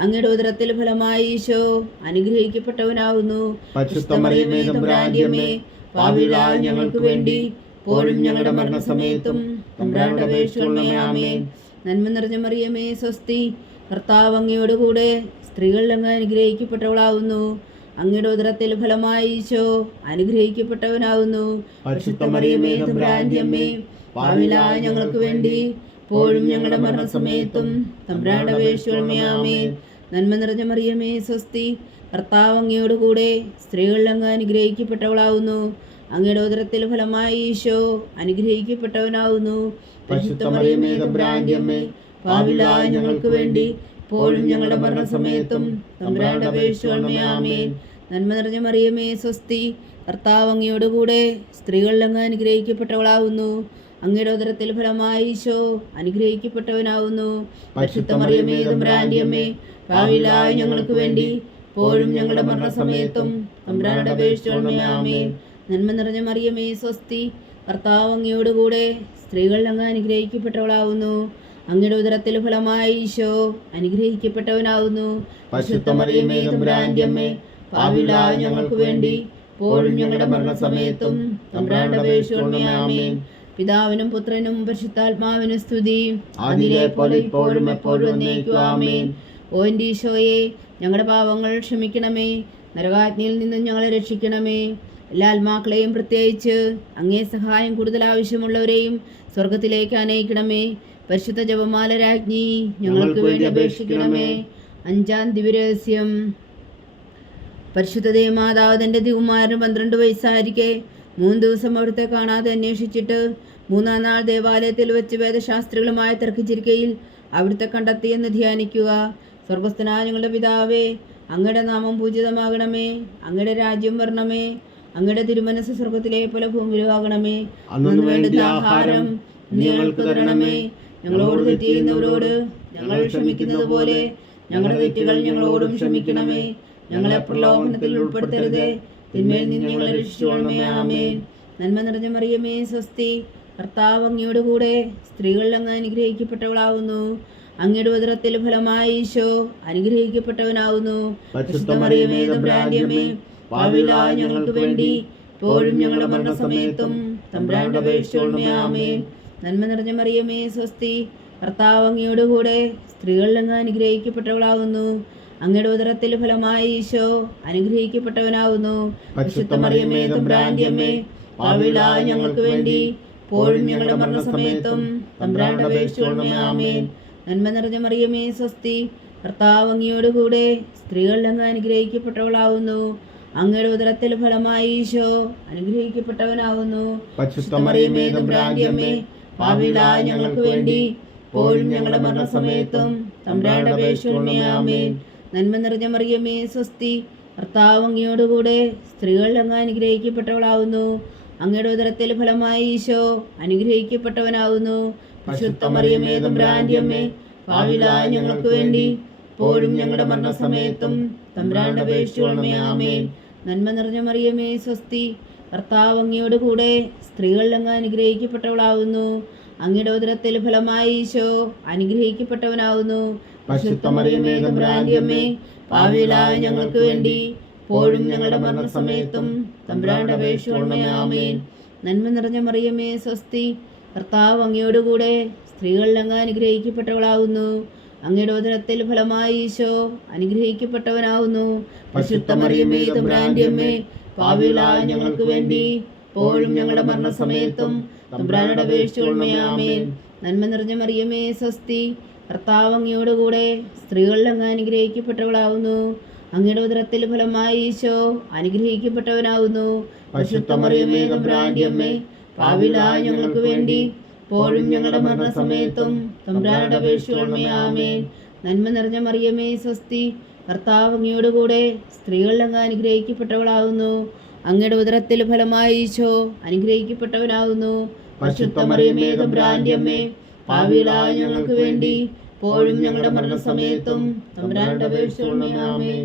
അങ്ങയുടെ ഉദരത്തിൽ ഫലമായി ഈശോ അനുഗ്രഹിക്കപ്പെട്ടവനാവുന്നു. പരിശുദ്ധ മറിയമേ തമ്പുരാന്റെ അമ്മേ, പാപികളായ ഞങ്ങൾക്ക് വേണ്ടി ഇപ്പോഴും ഞങ്ങളുടെ മരണസമയത്തും തമ്പുരാനോട് അപേക്ഷിച്ചുകൊള്ളണമേ. ആമേൻ. നന്മ നിറഞ്ഞ മറിയമേ സ്വസ്തി, കർത്താവ് അങ്ങയോടുകൂടെ സ്ത്രീകളിൽ അങ്ങ് അനുഗ്രഹിക്കപ്പെട്ടവളാവുന്നു. അങ്ങയുടെ ഉദരത്തിൽ ഫലമായി ഈശോ അനുഗ്രഹിക്കപ്പെട്ടവനാവുന്നു. പരിശുദ്ധ മറിയമേ തമ്പുരാന്റെ അമ്മേ, പാപികളായ ഞങ്ങൾക്ക് വേണ്ടി ഇപ്പോഴും ഞങ്ങളുടെ മരണസമയത്തും തമ്പുരാനോട് അപേക്ഷിച്ചുകൊള്ളണമേ. ആമേൻ. നന്മ നിറഞ്ഞ മറിയമേ സ്വസ്തി, കർത്താവ് അങ്ങയോടുകൂടെ സ്ത്രീകളിൽ അങ്ങ് അനുഗ്രഹിക്കപ്പെട്ടവളാവുന്നു. അങ്ങയുടെ ഉദരത്തിൽ ഫലമായി ഈശോ അനുഗ്രഹിക്കപ്പെട്ടവനാവുന്നു. പരിശുദ്ധ മറിയമേ തമ്പുരാന്റെ അമ്മേ, പാപികളായ ഞങ്ങൾക്ക് വേണ്ടി ഇപ്പോഴും ഞങ്ങളുടെ മരണസമയത്തും തമ്പുരാനോട് അപേക്ഷിച്ചുകൊള്ളണമേ. ആമേൻ. നന്മ നിറഞ്ഞ മറിയമേ സ്വസ്തി, കർത്താവ് അങ്ങയോടുകൂടെ സ്ത്രീകളിൽ അങ്ങ് അനുഗ്രഹിക്കപ്പെട്ടവളാവുന്നു. അങ്ങയുടെ ഉദരത്തിൽ ഫലമായി ഈശോ അനുഗ്രഹിക്കപ്പെട്ടവനാവുന്നു. പരിശുദ്ധ മറിയമേ തമ്പുരാന്റെ അമ്മേ, പാപികളായ ഞങ്ങൾക്ക് വേണ്ടി ഇപ്പോഴും ഞങ്ങളുടെ മരണസമയത്തും തമ്പുരാനോട് അപേക്ഷിച്ചുകൊള്ളണമേ. ആമേൻ. നന്മ നിറഞ്ഞ മറിയമേ സ്വസ്തി, കർത്താവ് അങ്ങയോടുകൂടെ സ്ത്രീകളിൽ അങ്ങ് അനുഗ്രഹിക്കപ്പെട്ടവളാവുന്നു. അങ്ങയുടെ ഉദരത്തിൽ ഫലമായി ഈശോ അനുഗ്രഹിക്കപ്പെട്ടവനാവുന്നു. പരിശുദ്ധ മറിയമേ തമ്പുരാന്റെ അമ്മേ, പാപികളായ ഞങ്ങൾക്ക് വേണ്ടി ഇപ്പോഴും ഞങ്ങളുടെ മരണസമയത്തും തമ്പുരാനോട് അപേക്ഷിച്ചുകൊള്ളണമേ. ആമേൻ. പിതാവിനും പുത്രനും പരിശുദ്ധാത്മാവിനും സ്തുതി, ആദിയിലെ പോലെ ഇപ്പോഴും എപ്പോഴും എന്നേക്കും. ആമേൻ. ഓ എൻ്റെ ഈശോയെ, ഞങ്ങളുടെ പാവങ്ങൾ ക്ഷമിക്കണമേ, നരകാഗ്നിയിൽ നിന്നും ഞങ്ങളെ രക്ഷിക്കണമേ. എല്ലാ ആത്മാക്കളെയും, പ്രത്യേകിച്ച് അങ്ങേ സഹായം കൂടുതൽ ആവശ്യമുള്ളവരെയും സ്വർഗത്തിലേക്ക് അനയിക്കണമേ. പരിശുദ്ധ ജപമാല രാജ്ഞി, ഞങ്ങൾക്ക് വേണ്ടി അപേക്ഷിക്കണമേ. 5-ാം ദിവ്യരഹസ്യം. പരിശുദ്ധ ദേവമാതാവ് തൻ്റെ തിരുകുമാരന് 12 വയസ്സായിരിക്കെ 3 ദിവസം അവിടുത്തെ കാണാതെ അന്വേഷിച്ചിട്ട് 3-ാം നാൾ ദേവാലയത്തിൽ വെച്ച് വേദശാസ്ത്രികളുമായി തർക്കിച്ചിരിക്കയിൽ അവിടുത്തെ കണ്ടെത്തിയെന്ന് ധ്യാനിക്കുക. സ്വർഗസ്ഥനായ ഞങ്ങളുടെ പിതാവേ, അങ്ങയുടെ നാമം പൂജിതമാകണമേ, അങ്ങയുടെ രാജ്യം വരണമേ, അങ്ങയുടെ തിരുമനസ് സ്വർഗത്തിലെ പോലെ ഭൂമിയിലുമാകണമേ. അന്നു വേണ്ടുന്ന ആഹാരം നീ ഞങ്ങൾക്ക് തരണമേ. ഞങ്ങളോട് തെറ്റ് ചെയ്യുന്നവരോട് ഞങ്ങൾ ക്ഷമിക്കുന്നത് പോലെ ഞങ്ങളുടെ തെറ്റുകൾ ഞങ്ങളോടും ക്ഷമിക്കണമേ. ഞങ്ങളെ പ്രലോഭനത്തിൽ ഉൾപ്പെടുത്തരുതേ, തിന്മയിൽ നിന്ന് ഞങ്ങളെ രക്ഷിച്ചുകൊള്ളണമേ. ആമേൻ. നന്മ നിറഞ്ഞ മറിയമേ, സ്വസ്തി. കർത്താവ് അങ്ങയുടെ കൂടെ, സ്ത്രീകളിൽ അങ്ങ് അനുഗ്രഹിക്കപ്പെട്ടവളാവുന്നു. അങ്ങയുടെ ഉദരത്തിൽ ഫലമായി ഈശോ അനുഗ്രഹിക്കപ്പെട്ടവനാവുന്നു. പരിശുദ്ധ മറിയമേ, തമ്പുരാന്റെ അമ്മേ, പാപികളായ ഞങ്ങൾക്ക് വേണ്ടി ഇപ്പോഴും ഞങ്ങളുടെ മരണസമയത്തും തമ്പുരാനോട് അപേക്ഷിച്ചുകൊള്ളണമേ. ആമേൻ. നന്മ നിറഞ്ഞ മറിയമേ, സ്വസ്തി. കർത്താവ് അങ്ങയുടെ കൂടെ, സ്ത്രീകളിൽ അങ്ങ് അനുഗ്രഹിക്കപ്പെട്ടവളാവുന്നു. അങ്ങയുടെ ഉദരത്തിൽ ഫലമായി ഈശോ അനുഗ്രഹിക്കപ്പെട്ടവനാവുന്നു. പരിശുദ്ധ മറിയമേ, തമ്പുരാന്റെ അമ്മേ, പാപികളായ ഞങ്ങൾക്ക് വേണ്ടി ഇപ്പോഴും ഞങ്ങളുടെ മരണസമയത്തും തമ്പുരാനോട് അപേക്ഷിച്ചുകൊള്ളണമേ. ആമേൻ. നന്മ നിറഞ്ഞ മറിയമേ, സ്വസ്തി. കർത്താവ് അങ്ങയുടെ കൂടെ, സ്ത്രീകളിൽ അങ്ങ് അനുഗ്രഹിക്കപ്പെട്ടവളാവുന്നു. അങ്ങയുടെ ഉദരത്തിൽ ഫലമായി ഈശോ അനുഗ്രഹിക്കപ്പെട്ടവനാവുന്നു. പരിശുദ്ധ മറിയമേ, തമ്പുരാന്റെ അമ്മേ, പാപികളായ ഞങ്ങൾക്ക് വേണ്ടി ഇപ്പോഴും ഞങ്ങളുടെ മരണസമയത്തും തമ്പുരാനോട് അപേക്ഷിച്ചുകൊള്ളണമേ. ആമേൻ. നന്മ നിറഞ്ഞ മറിയമേ, സ്വസ്തി. കർത്താവ് അങ്ങയുടെ കൂടെ, സ്ത്രീകളിൽ അങ്ങ് അനുഗ്രഹിക്കപ്പെട്ടവളാവുന്നു. അങ്ങയുടെ ഉദരത്തിൽ ഫലമായി ഈശോ അനുഗ്രഹിക്കപ്പെട്ടവനാവുന്നു. പരിശുദ്ധ മറിയമേ, തമ്പുരാന്റെ അമ്മേ, പാപികളായ ഞങ്ങൾക്ക് വേണ്ടി ഇപ്പോഴും ഞങ്ങളുടെ മരണസമയത്തും തമ്പുരാനോട് അപേക്ഷിച്ചുകൊള്ളണമേ. ആമേൻ. നന്മ നിറഞ്ഞ മറിയമേ, സ്വസ്തി. കർത്താവ് അങ്ങയുടെ കൂടെ, സ്ത്രീകളിൽ അങ്ങ് അനുഗ്രഹിക്കപ്പെട്ടവളാവുന്നു. അങ്ങയുടെ ഉദരത്തിൽ ഫലമായി ഈശോ അനുഗ്രഹിക്കപ്പെട്ടവനാവുന്നു. പരിശുദ്ധ മറിയമേ, തമ്പുരാന്റെ അമ്മേ, പാപികളായ ഞങ്ങൾക്ക് വേണ്ടി ഇപ്പോഴും ഞങ്ങളുടെ മരണസമയത്തും തമ്പുരാനോട് അപേക്ഷിച്ചുകൊള്ളണമേ. ആമേൻ. നന്മ നിറഞ്ഞ മറിയമേ, സ്വസ്തി. കർത്താവ് അങ്ങയുടെ കൂടെ, സ്ത്രീകളിൽ അങ്ങ് അനുഗ്രഹിക്കപ്പെട്ടവളാവുന്നു. അങ്ങയുടെ ഉദരത്തിൽ ഫലമായി ഈശോ അനുഗ്രഹിക്കപ്പെട്ടവനാവുന്നു. പരിശുദ്ധ മറിയമേ, തമ്പുരാന്റെ അമ്മേ, പാപികളായ ഞങ്ങൾക്ക് വേണ്ടി ഇപ്പോഴും ഞങ്ങളുടെ മരണസമയത്തും തമ്പുരാനോട് അപേക്ഷിച്ചുകൊള്ളണമേ. ആമേൻ. നന്മ നിറഞ്ഞ മറിയമേ, സ്വസ്തി. കർത്താവ് അങ്ങയുടെ കൂടെ, സ്ത്രീകളിൽ അങ്ങ് അനുഗ്രഹിക്കപ്പെട്ടവളാവുന്നു. അങ്ങയുടെ ഉദരത്തിൽ ഫലമായി ഈശോ അനുഗ്രഹിക്കപ്പെട്ടവനാവുന്നു. പരിശുദ്ധ മറിയമേ, തമ്പുരാന്റെ അമ്മേ, പാപികളായ ഞങ്ങൾക്ക് വേണ്ടി ഇപ്പോഴും ഞങ്ങളുടെ മരണസമയത്തും തമ്പുരാനോട് അപേക്ഷിച്ചുകൊള്ളണമേ. ആമേൻ. നന്മ നിറഞ്ഞ മറിയമേ, സ്വസ്തി. കർത്താവ് അങ്ങയുടെ കൂടെ, സ്ത്രീകളിൽ അങ്ങ് അനുഗ്രഹിക്കപ്പെട്ടവളാവുന്നു. അങ്ങയുടെ ഉദരത്തിൽ ഫലമായി ഈശോ അനുഗ്രഹിക്കപ്പെട്ടവനാവുന്നു. പരിശുദ്ധ മറിയമേ, തമ്പുരാന്റെ അമ്മേ, പാപികളായ ഞങ്ങൾക്ക് വേണ്ടി ഇപ്പോഴും ഞങ്ങളുടെ മരണസമയത്തും തമ്പുരാനോട് അപേക്ഷിച്ചുകൊള്ളണമേ. ആമേൻ.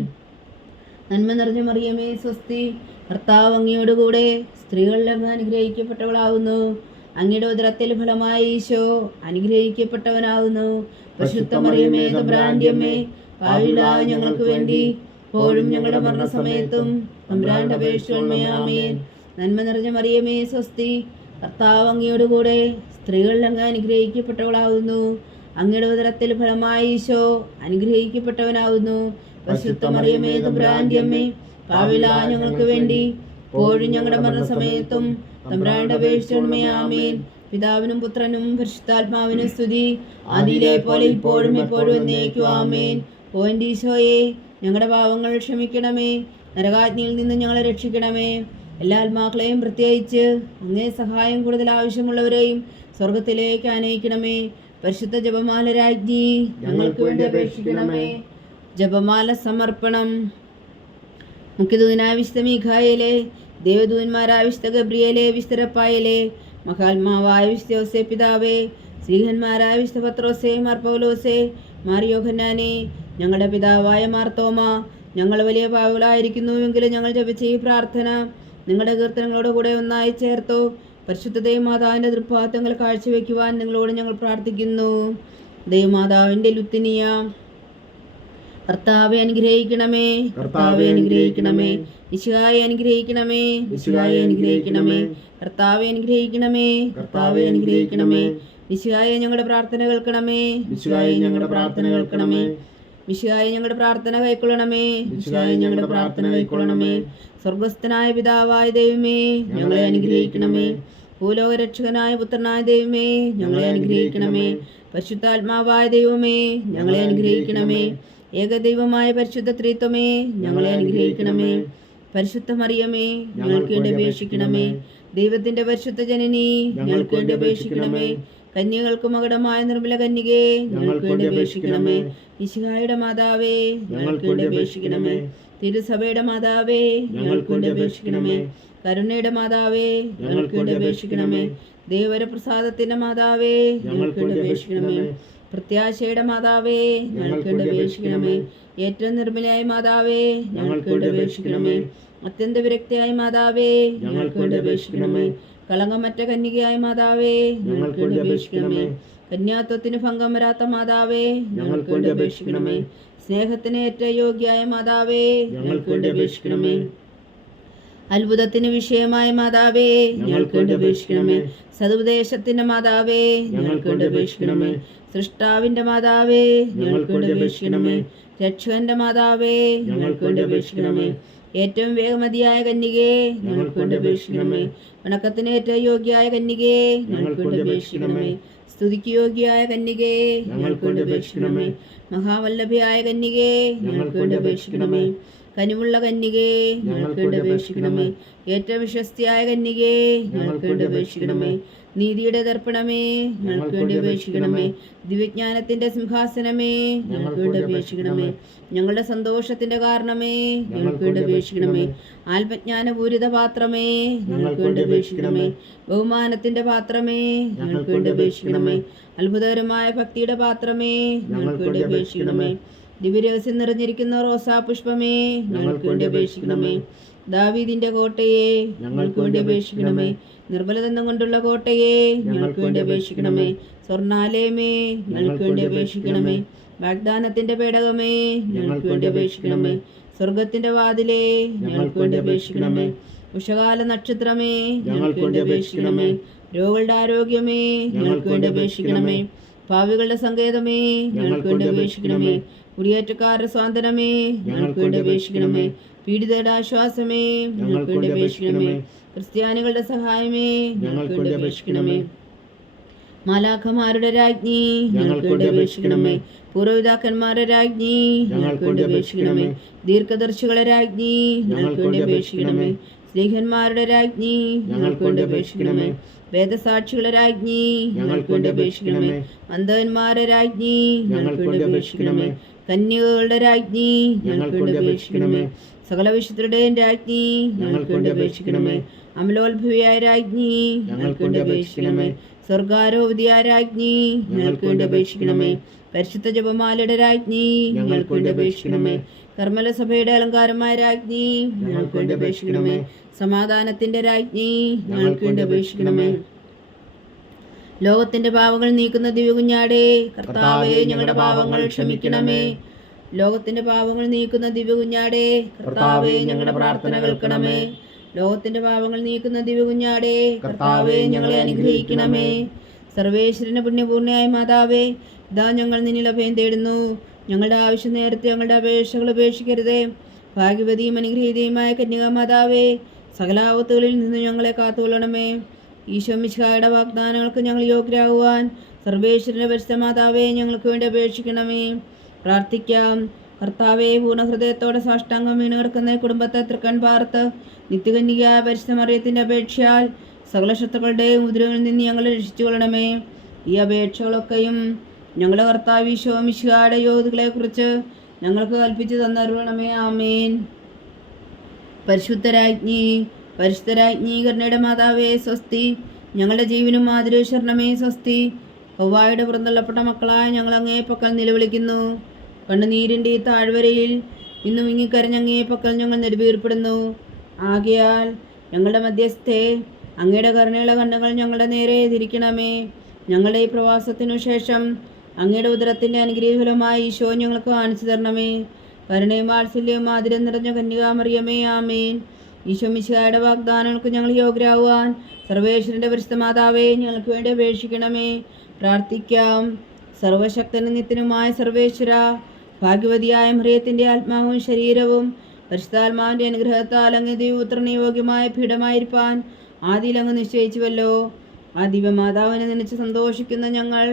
നന്മ നിറഞ്ഞ മറിയമേ, സ്വസ്തി. കർത്താവ് അങ്ങയുടെ കൂടെ, സ്ത്രീകളിൽ അങ്ങ് അനുഗ്രഹിക്കപ്പെട്ടവളാവുന്നു. അങ്ങയുടെ ഉദരത്തിൽ ഫലമായി ഈശോ അനുഗ്രഹിക്കപ്പെട്ടവനാവുന്നു. പരിശുദ്ധ മറിയമേ, തമ്പുരാന്റെ അമ്മേ, പാപികളായ ഞങ്ങൾക്ക് വേണ്ടി ഇപ്പോഴും ഞങ്ങളുടെ മരണസമയത്തും തമ്പുരാനോട് അപേക്ഷിച്ചുകൊള്ളണമേ. ആമേൻ. നന്മ നിറഞ്ഞ മറിയമേ, സ്വസ്തി. കർത്താവ് അങ്ങയുടെ കൂടെ, സ്ത്രീകളിൽ അങ്ങ് അനുഗ്രഹിക്കപ്പെട്ടവളാവുന്നു. അങ്ങയുടെ ഉദരത്തിൽ ഫലമായി ഈശോ അനുഗ്രഹിക്കപ്പെട്ടവനാവുന്നു. പരിശുദ്ധ മറിയമേ, തമ്പുരാന്റെ അമ്മേ, പാപികളായ ഞങ്ങൾക്ക് വേണ്ടി ഇപ്പോഴും ഞങ്ങളുടെ മരണസമയത്തും തമ്പുരാനോട് അപേക്ഷിച്ചുകൊള്ളണമേ. ആമേൻ. പിതാവിനും പുത്രനും പരിശുദ്ധാത്മാവിനും സ്തുതി, ആദിയിലെ പോലെ ഇപ്പോഴും എപ്പോഴും എന്നേക്കും. ആമേൻ. ഓ എൻ്റെ ഈശോയെ, ഞങ്ങളുടെ പാവങ്ങൾ ക്ഷമിക്കണമേ, നരകാഗ്നിയിൽ നിന്ന് ഞങ്ങളെ രക്ഷിക്കണമേ. എല്ലാ ആത്മാക്കളെയും പ്രത്യേകിച്ച് അങ്ങേ സഹായം കൂടുതൽ ആവശ്യമുള്ളവരെയും സ്വർഗത്തിലേക്ക് ആനയിക്കണമേ. പരിശുദ്ധ ജപമാല രാജ്ഞി, ഞങ്ങൾക്ക് വേണ്ടി അപേക്ഷിക്കണമേ. ജപമാല സമർപ്പണം. മുഖ്യദൂതനായ വിശുദ്ധ മീഖായേലേ, ദേവദൂതന്മാരായ വിശുദ്ധ ഗബ്രിയേലേ, വിശുദ്ധ റഫായേലേ, മഹാത്മാവായ വിശുദ്ധ യോസേ പിതാവേ, ശ്രീഹന്മാരായ വിശുദ്ധ പത്രോസേ, മാർ പൗലോസേ, മാർ യോഹന്നാനേ, ഞങ്ങളുടെ പിതാവായ മാർത്തോമ, ഞങ്ങൾ വലിയ പാവകളായിരിക്കുന്നുവെങ്കിലും ഞങ്ങൾ ജപിച്ച ഈ പ്രാർത്ഥന നിങ്ങളുടെ കീർത്തനങ്ങളോട് കൂടെ ഒന്നായി ചേർത്തോ. പരിശുദ്ധ ദൈവമാതാവിൻ്റെ തൃപ്പാദങ്ങൾ കാഴ്ചവെക്കുവാൻ നിങ്ങളോട് ഞങ്ങൾ പ്രാർത്ഥിക്കുന്നു. ദൈവമാതാവിൻ്റെ ലുത്തിനിയ, കർത്താവെ അനുഗ്രഹിക്കണമേ, കർത്താവെ അനുഗ്രഹിക്കണമേ. മിശിഹായെ അനുഗ്രഹിക്കണമേ, മിശിഹായെ അനുഗ്രഹിക്കണമേ. കർത്താവെ അനുഗ്രഹിക്കണമേ, കർത്താവെ അനുഗ്രഹിക്കണമേ. മിശിഹായെ ഞങ്ങളുടെ പ്രാർത്ഥന കേൾക്കണമേ, മിശിഹായെ ഞങ്ങളുടെ പ്രാർത്ഥന കേൾക്കണമേ. മിശിഹായെ ഞങ്ങളുടെ പ്രാർത്ഥന കൈക്കൊള്ളണമേ, മിശിഹായെ ഞങ്ങളുടെ പ്രാർത്ഥന കൈക്കൊള്ളണമേ. സ്വർഗസ്ഥനായ പിതാവായ ദൈവമേ, ഞങ്ങളെ അനുഗ്രഹിക്കണമേ. ഭൂലോകരക്ഷകനായ പുത്രനായ ദൈവമേ, ഞങ്ങളെ അനുഗ്രഹിക്കണമേ. പരിശുദ്ധാത്മാവായ ദൈവമേ, ഞങ്ങളെ അനുഗ്രഹിക്കണമേ. ഏകദൈവമായ പരിശുദ്ധ ത്രിത്വമേ, ഞങ്ങളെ അനുഗ്രഹിക്കണമേ. പരിശുദ്ധ മറിയമേ, ഞങ്ങൾക്ക് വേണ്ടി അപേക്ഷിക്കണമേ. ദൈവത്തിന്റെ പരിശുദ്ധ ജനനി, ഞങ്ങൾക്ക് വേണ്ടി അപേക്ഷിക്കണമേ. കന്യകൾക്ക് മകുടമായ നിർമ്മല കന്യകേ, ഞങ്ങൾക്ക് വേണ്ടി അപേക്ഷിക്കണമേ. മിശിഹായുടെ മാതാവേ, ഞങ്ങൾക്ക് വേണ്ടി അപേക്ഷിക്കണമേ. തിരുസഭയുടെ മാതാവേ, ഞങ്ങൾക്ക് വേണ്ടി അപേക്ഷിക്കണമേ. കരുണയുടെ മാതാവേ, ഞങ്ങൾക്ക് വേണ്ടി അപേക്ഷിക്കണമേ. ദേവരപ്രസാദത്തിന്റെ മാതാവേ, ഞങ്ങൾക്ക് വേണ്ടി അപേക്ഷിക്കണമേ. പ്രത്യാശയുടെ മാതാവേ ഞങ്ങൾക്ക് വേണ്ടി അപേക്ഷിക്കണമേ. ഏറ്റവും നിർമ്മലയായ മാതാവേ ഞങ്ങൾക്ക് വേണ്ടി അപേക്ഷിക്കണമേ. അത്യന്ത വിരക്തിയായ മാതാവേ ഞങ്ങൾക്ക് വേണ്ടി അപേക്ഷിക്കണമേ. കളങ്കമറ്റ കന്യകയായ മാതാവേ ഞങ്ങൾക്ക് വേണ്ടി അപേക്ഷിക്കണമേ. കന്യാത്വത്തിന് ഭംഗം വരാത്ത മാതാവേ ഞങ്ങൾക്ക് വേണ്ടി അപേക്ഷിക്കണമേ. സ്നേഹത്തിന് ഏറ്റവും യോഗ്യയായ മാതാവേ ഞങ്ങൾക്ക് വേണ്ടി അപേക്ഷിക്കണമേ. അത്ഭുതത്തിന് വിഷയമായ മാതാവേ ഞങ്ങൾക്ക് വേണ്ടി അപേക്ഷിക്കണമേ. സതുപദേശത്തിന്റെ മാതാവേ ഞങ്ങൾക്ക് വേണ്ടി അപേക്ഷിക്കണമേ. സൃഷ്ടാവിന്റെ മാതാവേ ഞങ്ങൾക്ക് വേണ്ടി അപേക്ഷിക്കണമേ. രക്ഷകന്റെ മാതാവേ ഞങ്ങൾക്ക് വേണ്ടി അപേക്ഷിക്കണമേ. ഏറ്റവും വേഗമതിയായ കന്യകേ ഞങ്ങൾക്ക് വേണ്ടി അപേക്ഷിക്കണമേ. വണക്കത്തിന് ഏറ്റവും യോഗ്യയായ കന്യകേ ഞങ്ങൾക്ക് വേണ്ടി അപേക്ഷിക്കണമേ. സ്തുതിക്ക് യോഗ്യയായ കന്യകേ ഞങ്ങൾക്ക് വേണ്ടി അപേക്ഷിക്കണമേ. മഹാവല്ലഭയായ കന്യകേ ഞങ്ങൾക്ക് വേണ്ടി അപേക്ഷിക്കണമേ. കനിവുള്ള കന്യകേ ഞങ്ങൾക്ക് വേണ്ടി അപേക്ഷിക്കണമേ. ഏറ്റവും വിശ്വസ്തയായ കന്യകേ ഞങ്ങൾക്ക് വേണ്ടി അപേക്ഷിക്കണമേ. നീതിയുടെ ദർപ്പണമേ ഞങ്ങൾക്ക് വേണ്ടി അപേക്ഷിക്കണമേ. ദിവ്യജ്ഞാനത്തിന്റെ സിംഹാസനമേ ഞങ്ങൾക്ക് വേണ്ടി അപേക്ഷിക്കണമേ. ഞങ്ങളുടെ സന്തോഷത്തിന്റെ കാരണമേ ഞങ്ങൾക്ക് വേണ്ടി അപേക്ഷിക്കണമേ. ആത്മജ്ഞാനപൂരിത പാത്രമേ ഞങ്ങൾക്ക് വേണ്ടി അപേക്ഷിക്കണമേ. ബഹുമാനത്തിന്റെ പാത്രമേ ഞങ്ങൾക്ക് വേണ്ടി അപേക്ഷിക്കണമേ. അത്ഭുതകരമായ ഭക്തിയുടെ പാത്രമേ ഞങ്ങൾക്ക് വേണ്ടി അപേക്ഷിക്കണമേ. ദിവ്യരഹസ്യം നിറഞ്ഞിരിക്കുന്ന റോസാ പുഷ്പമേ ഞങ്ങൾക്ക് വേണ്ടി അപേക്ഷിക്കണമേ. ദാവീദിന്റെ കോട്ടയെ ഞങ്ങൾക്ക് വേണ്ടി അപേക്ഷിക്കണമേ. നിർബലതന്തം കൊണ്ടുള്ള കോട്ടയെ ഞങ്ങൾക്ക് വേണ്ടി അപേക്ഷിക്കണമേ. സ്വർണാലയമേ ഞങ്ങൾക്ക് വേണ്ടി അപേക്ഷിക്കണമേ. വാഗ്ദാനത്തിന്റെ പേടകമേ ഞങ്ങൾക്ക് വേണ്ടി അപേക്ഷിക്കണമേ. സ്വർഗത്തിന്റെ വാതിലേ ഞങ്ങൾക്ക് വേണ്ടി അപേക്ഷിക്കണമേ. ഉഷകാല നക്ഷത്രമേ ഞങ്ങൾക്ക് വേണ്ടി അപേക്ഷിക്കണമേ. രോഗികളുടെ ആരോഗ്യമേ ഞങ്ങൾക്ക് വേണ്ടി അപേക്ഷിക്കണമേ. പാവികളുടെ സങ്കേതമേ ഞങ്ങൾക്ക് വേണ്ടി അപേക്ഷിക്കണമേ. കുടിയേറ്റക്കാരുടെ സ്വാതന്ത്ര്യമേ ഞങ്ങൾക്ക് വേണ്ടി അപേക്ഷിക്കണമേ. പീഡിതരുടെ ആശ്വാസമേ ഞങ്ങൾക്ക് വേണ്ടി അപേക്ഷിക്കണമേ. ക്രിസ്ത്യാനികളുടെ സഹായമേ ഞങ്ങൾക്ക് വേണ്ടി അപേക്ഷിക്കണമേ. മാലാഖമാരുടെ രാജ്ഞി ഞങ്ങൾക്ക് വേണ്ടി അപേക്ഷിക്കണമേ. പൂർവ്വപിതാക്കന്മാരുടെ രാജ്ഞി ഞങ്ങൾക്ക് വേണ്ടി അപേക്ഷിക്കണമേ. ദീർഘദർശികളെ രാജ്ഞി ഞങ്ങൾക്ക് വേണ്ടി അപേക്ഷിക്കണമേ. സ്ത്രീഹന്മാരുടെ രാജ്ഞി ഞങ്ങൾക്ക് വേണ്ടി അപേക്ഷിക്കണമേ. വേദസാക്ഷികളെ രാജ്ഞി ഞങ്ങൾക്ക് വേണ്ടി അപേക്ഷിക്കണമേ. അന്ധന്മാരുടെ രാജ്ഞി ഞങ്ങൾക്ക് വേണ്ടി അപേക്ഷിക്കണമേ. കന്യകകളുടെ രാജ്ഞി ഞങ്ങൾക്ക് വേണ്ടി അപേക്ഷിക്കണമേ. സകല വിശുദ്ധരുടെയും രാജ്ഞി ഞങ്ങൾക്ക് വേണ്ടി അപേക്ഷിക്കണമേ. അമലോത്ഭവിയായ രാജ്ഞി ഞങ്ങൾക്ക് വേണ്ടി അപേക്ഷിക്കണമേ. സ്വർഗാരോപതിയായ രാജ്ഞി ഞങ്ങൾക്ക് വേണ്ടി അപേക്ഷിക്കണമേ. പരിശുദ്ധ ജപമാലയുടെ രാജ്ഞി ഞങ്ങൾക്ക് വേണ്ടി അപേക്ഷിക്കണമേ. കർമ്മല സഭയുടെ അലങ്കാരമായ രാജ്ഞി ഞങ്ങൾക്ക് വേണ്ടി അപേക്ഷിക്കണമേ. സമാധാനത്തിന്റെ രാജ്ഞി ഞങ്ങൾക്ക് വേണ്ടി അപേക്ഷിക്കണമേ. ലോകത്തിന്റെ പാവങ്ങൾ നീക്കുന്ന ദിവ്യകുഞ്ഞാടേ കർത്താവേ ഞങ്ങളുടെ പാവങ്ങൾ ക്ഷമിക്കണമേ. ലോകത്തിന്റെ പാവങ്ങൾ നീക്കുന്ന ദിവ്യകുഞ്ഞാടേ കർത്താവേ ഞങ്ങളുടെ പ്രാർത്ഥന കേൾക്കണമേ. ലോകത്തിന്റെ പാവങ്ങൾ നീക്കുന്ന ദിവ്യകുഞ്ഞാടേ കർത്താവേ ഞങ്ങളെ അനുഗ്രഹിക്കണമേ. സർവേശ്വരന് പുണ്യപൂർണ്ണയായ മാതാവേ ഇതാ ഞങ്ങൾ നിന്നിൽ അഭയം തേടുന്നു. ഞങ്ങളുടെ ആവശ്യം നേരത്തെ ഞങ്ങളുടെ അപേക്ഷകൾ ഉപേക്ഷിക്കരുതേ. ഭാഗ്യവതിയും അനുഗ്രഹീതയുമായ കന്യകാമാതാവേ സകലാപത്തുകളിൽ നിന്ന് ഞങ്ങളെ കാത്തുകൊള്ളണമേ. ഈശോ മിശിഹായുടെ വാഗ്ദാനങ്ങൾക്ക് ഞങ്ങൾ യോഗ്യരാകുവാൻ സർവേശ്വരന്റെ പരിശുദ്ധ മാതാവേ ഞങ്ങൾക്ക് വേണ്ടി അപേക്ഷിക്കണമേ. പ്രാർത്ഥിക്കാം. കർത്താവെ പൂർണ്ണഹൃദയത്തോടെ സാഷ്ടാംഗം വീണ് കിടക്കുന്ന കുടുംബത്തെ തൃക്കൺ പാർത്ത് നിത്യകന്യകയായ പരിശുദ്ധ മറിയത്തിന്റെ അപേക്ഷയാൽ സകല ശത്രുക്കളുടെയും ഉപദ്രവങ്ങളിൽ നിന്ന് ഞങ്ങളെ രക്ഷിച്ചുകൊള്ളണമേ. ഈ അപേക്ഷകളൊക്കെയും ഞങ്ങളുടെ കർത്താവ് ഈശോ മിശിഹായുടെ യോഗ്യതകളെ കുറിച്ച് ഞങ്ങൾക്ക് കൽപ്പിച്ചു തന്നരുളണമേ. ആമേൻ. പരിശുദ്ധരാജ്ഞി കരുണയുടെ മാതാവേ സ്വസ്തി. ഞങ്ങളുടെ ജീവനും മാതിരി ശരണമേ സ്വസ്തി. ഹവ്വായുടെ പുറന്തള്ളപ്പെട്ട മക്കളായ ഞങ്ങൾ അങ്ങേ പക്കൽ നിലവിളിക്കുന്നു. കണ്ണുനീരിൻ്റെ ഈ താഴ്വരയിൽ ഇന്ന് വിങ്ങിക്കരഞ്ഞ അങ്ങേ പക്കൽ ഞങ്ങൾ നെടുവീർപ്പെടുന്നു. ആകയാൽ ഞങ്ങളുടെ മധ്യസ്ഥെ അങ്ങയുടെ കരുണയുള്ള കണ്ണുകൾ ഞങ്ങളുടെ നേരെ തിരിക്കണമേ. ഞങ്ങളുടെ ഈ പ്രവാസത്തിനു ശേഷം അങ്ങയുടെ ഉദരത്തിൻ്റെ അനുഗ്രഹഫലമായ ഈശോ ഞങ്ങൾക്ക് കാണിച്ചു തരണമേ. കരുണയും വാത്സല്യവും ആദരം നിറഞ്ഞ കന്യകാമറിയമേ ആമേൻ. ഈശോ മിശിഹായുടെ വാഗ്ദാനങ്ങൾക്ക് ഞങ്ങൾ യോഗ്യരാകുവാൻ സർവേശ്വരന്റെ പരിശുദ്ധ മാതാവേ ഞങ്ങൾക്ക് വേണ്ടി അപേക്ഷിക്കണമേ. പ്രാർത്ഥിക്കാം. സർവശക്തനും നിത്യനുമായ സർവേശ്വര, ഭാഗ്യവതിയായ മറിയത്തിൻ്റെ ആത്മാവും ശരീരവും പരിശുദ്ധാത്മാവിൻ്റെ അനുഗ്രഹത്താൽ അങ്ങ് ദൈവപുത്രന് യോഗ്യമായ പീഠമായിരിക്കാൻ ആദിയിൽ അങ്ങ് നിശ്ചയിച്ചുവല്ലോ. ആ ദിവ്യമാതാവിനെ നനച്ച് സന്തോഷിക്കുന്ന ഞങ്ങൾ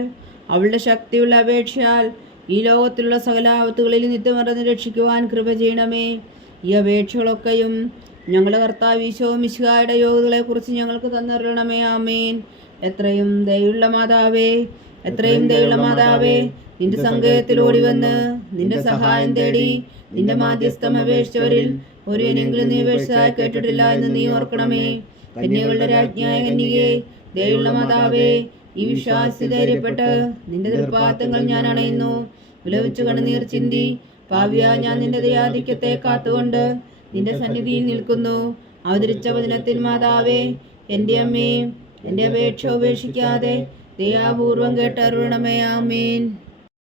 അവളുടെ ശക്തിയുള്ള അപേക്ഷയാൽ ഈ ലോകത്തിലുള്ള സകല ആപത്തുകളിൽ നിത്യമറന്ന് രക്ഷിക്കുവാൻ കൃപ ചെയ്യണമേ. ഈ അപേക്ഷകളൊക്കെയും ഞങ്ങളുടെ കർത്താവ് ഈശോ മിശിഹായുടെ യോഗ്യതകളെക്കുറിച്ച് ഞങ്ങൾക്ക് തന്നരുളണമേ. ആമേൻ. എത്രയും ദയുള്ള മാതാവേ നിന്റെ സങ്കേതത്തിൽ ഓടിവന്ന് നിന്റെ സഹായം തേടി നിന്റെ മാധ്യസ്ഥം അപേക്ഷിച്ചവരിൽ ഒരുവനെങ്കിലും നീ അപേക്ഷയായി കേട്ടിട്ടില്ല എന്ന് നീ ഓർക്കണമേ. കന്യകളുടെ രാജ്ഞിയായ കന്യകേ, ദയുള്ള മാതാവേ, ഈ വിശ്വാസി ധൈര്യപ്പെട്ട് നിന്റെ തൃപ്പാദങ്ങൾ ഞാൻ അണയുന്നു. വിലപിച്ചു കണ്ണുനീർ ചിന്തി പാപിയാ ഞാൻ നിന്റെ ദയാധിക്യത്തെ കാത്തുകൊണ്ട് നിന്റെ സന്നിധിയിൽ നിൽക്കുന്നു. അവതരിച്ച വചനത്തിൻ മാതാവേ, എൻ്റെ അമ്മേ, എൻ്റെ അപേക്ഷ ഉപേക്ഷിക്കാതെ ദയാപൂർവം കേട്ടരുളണമേ. ആമേൻ.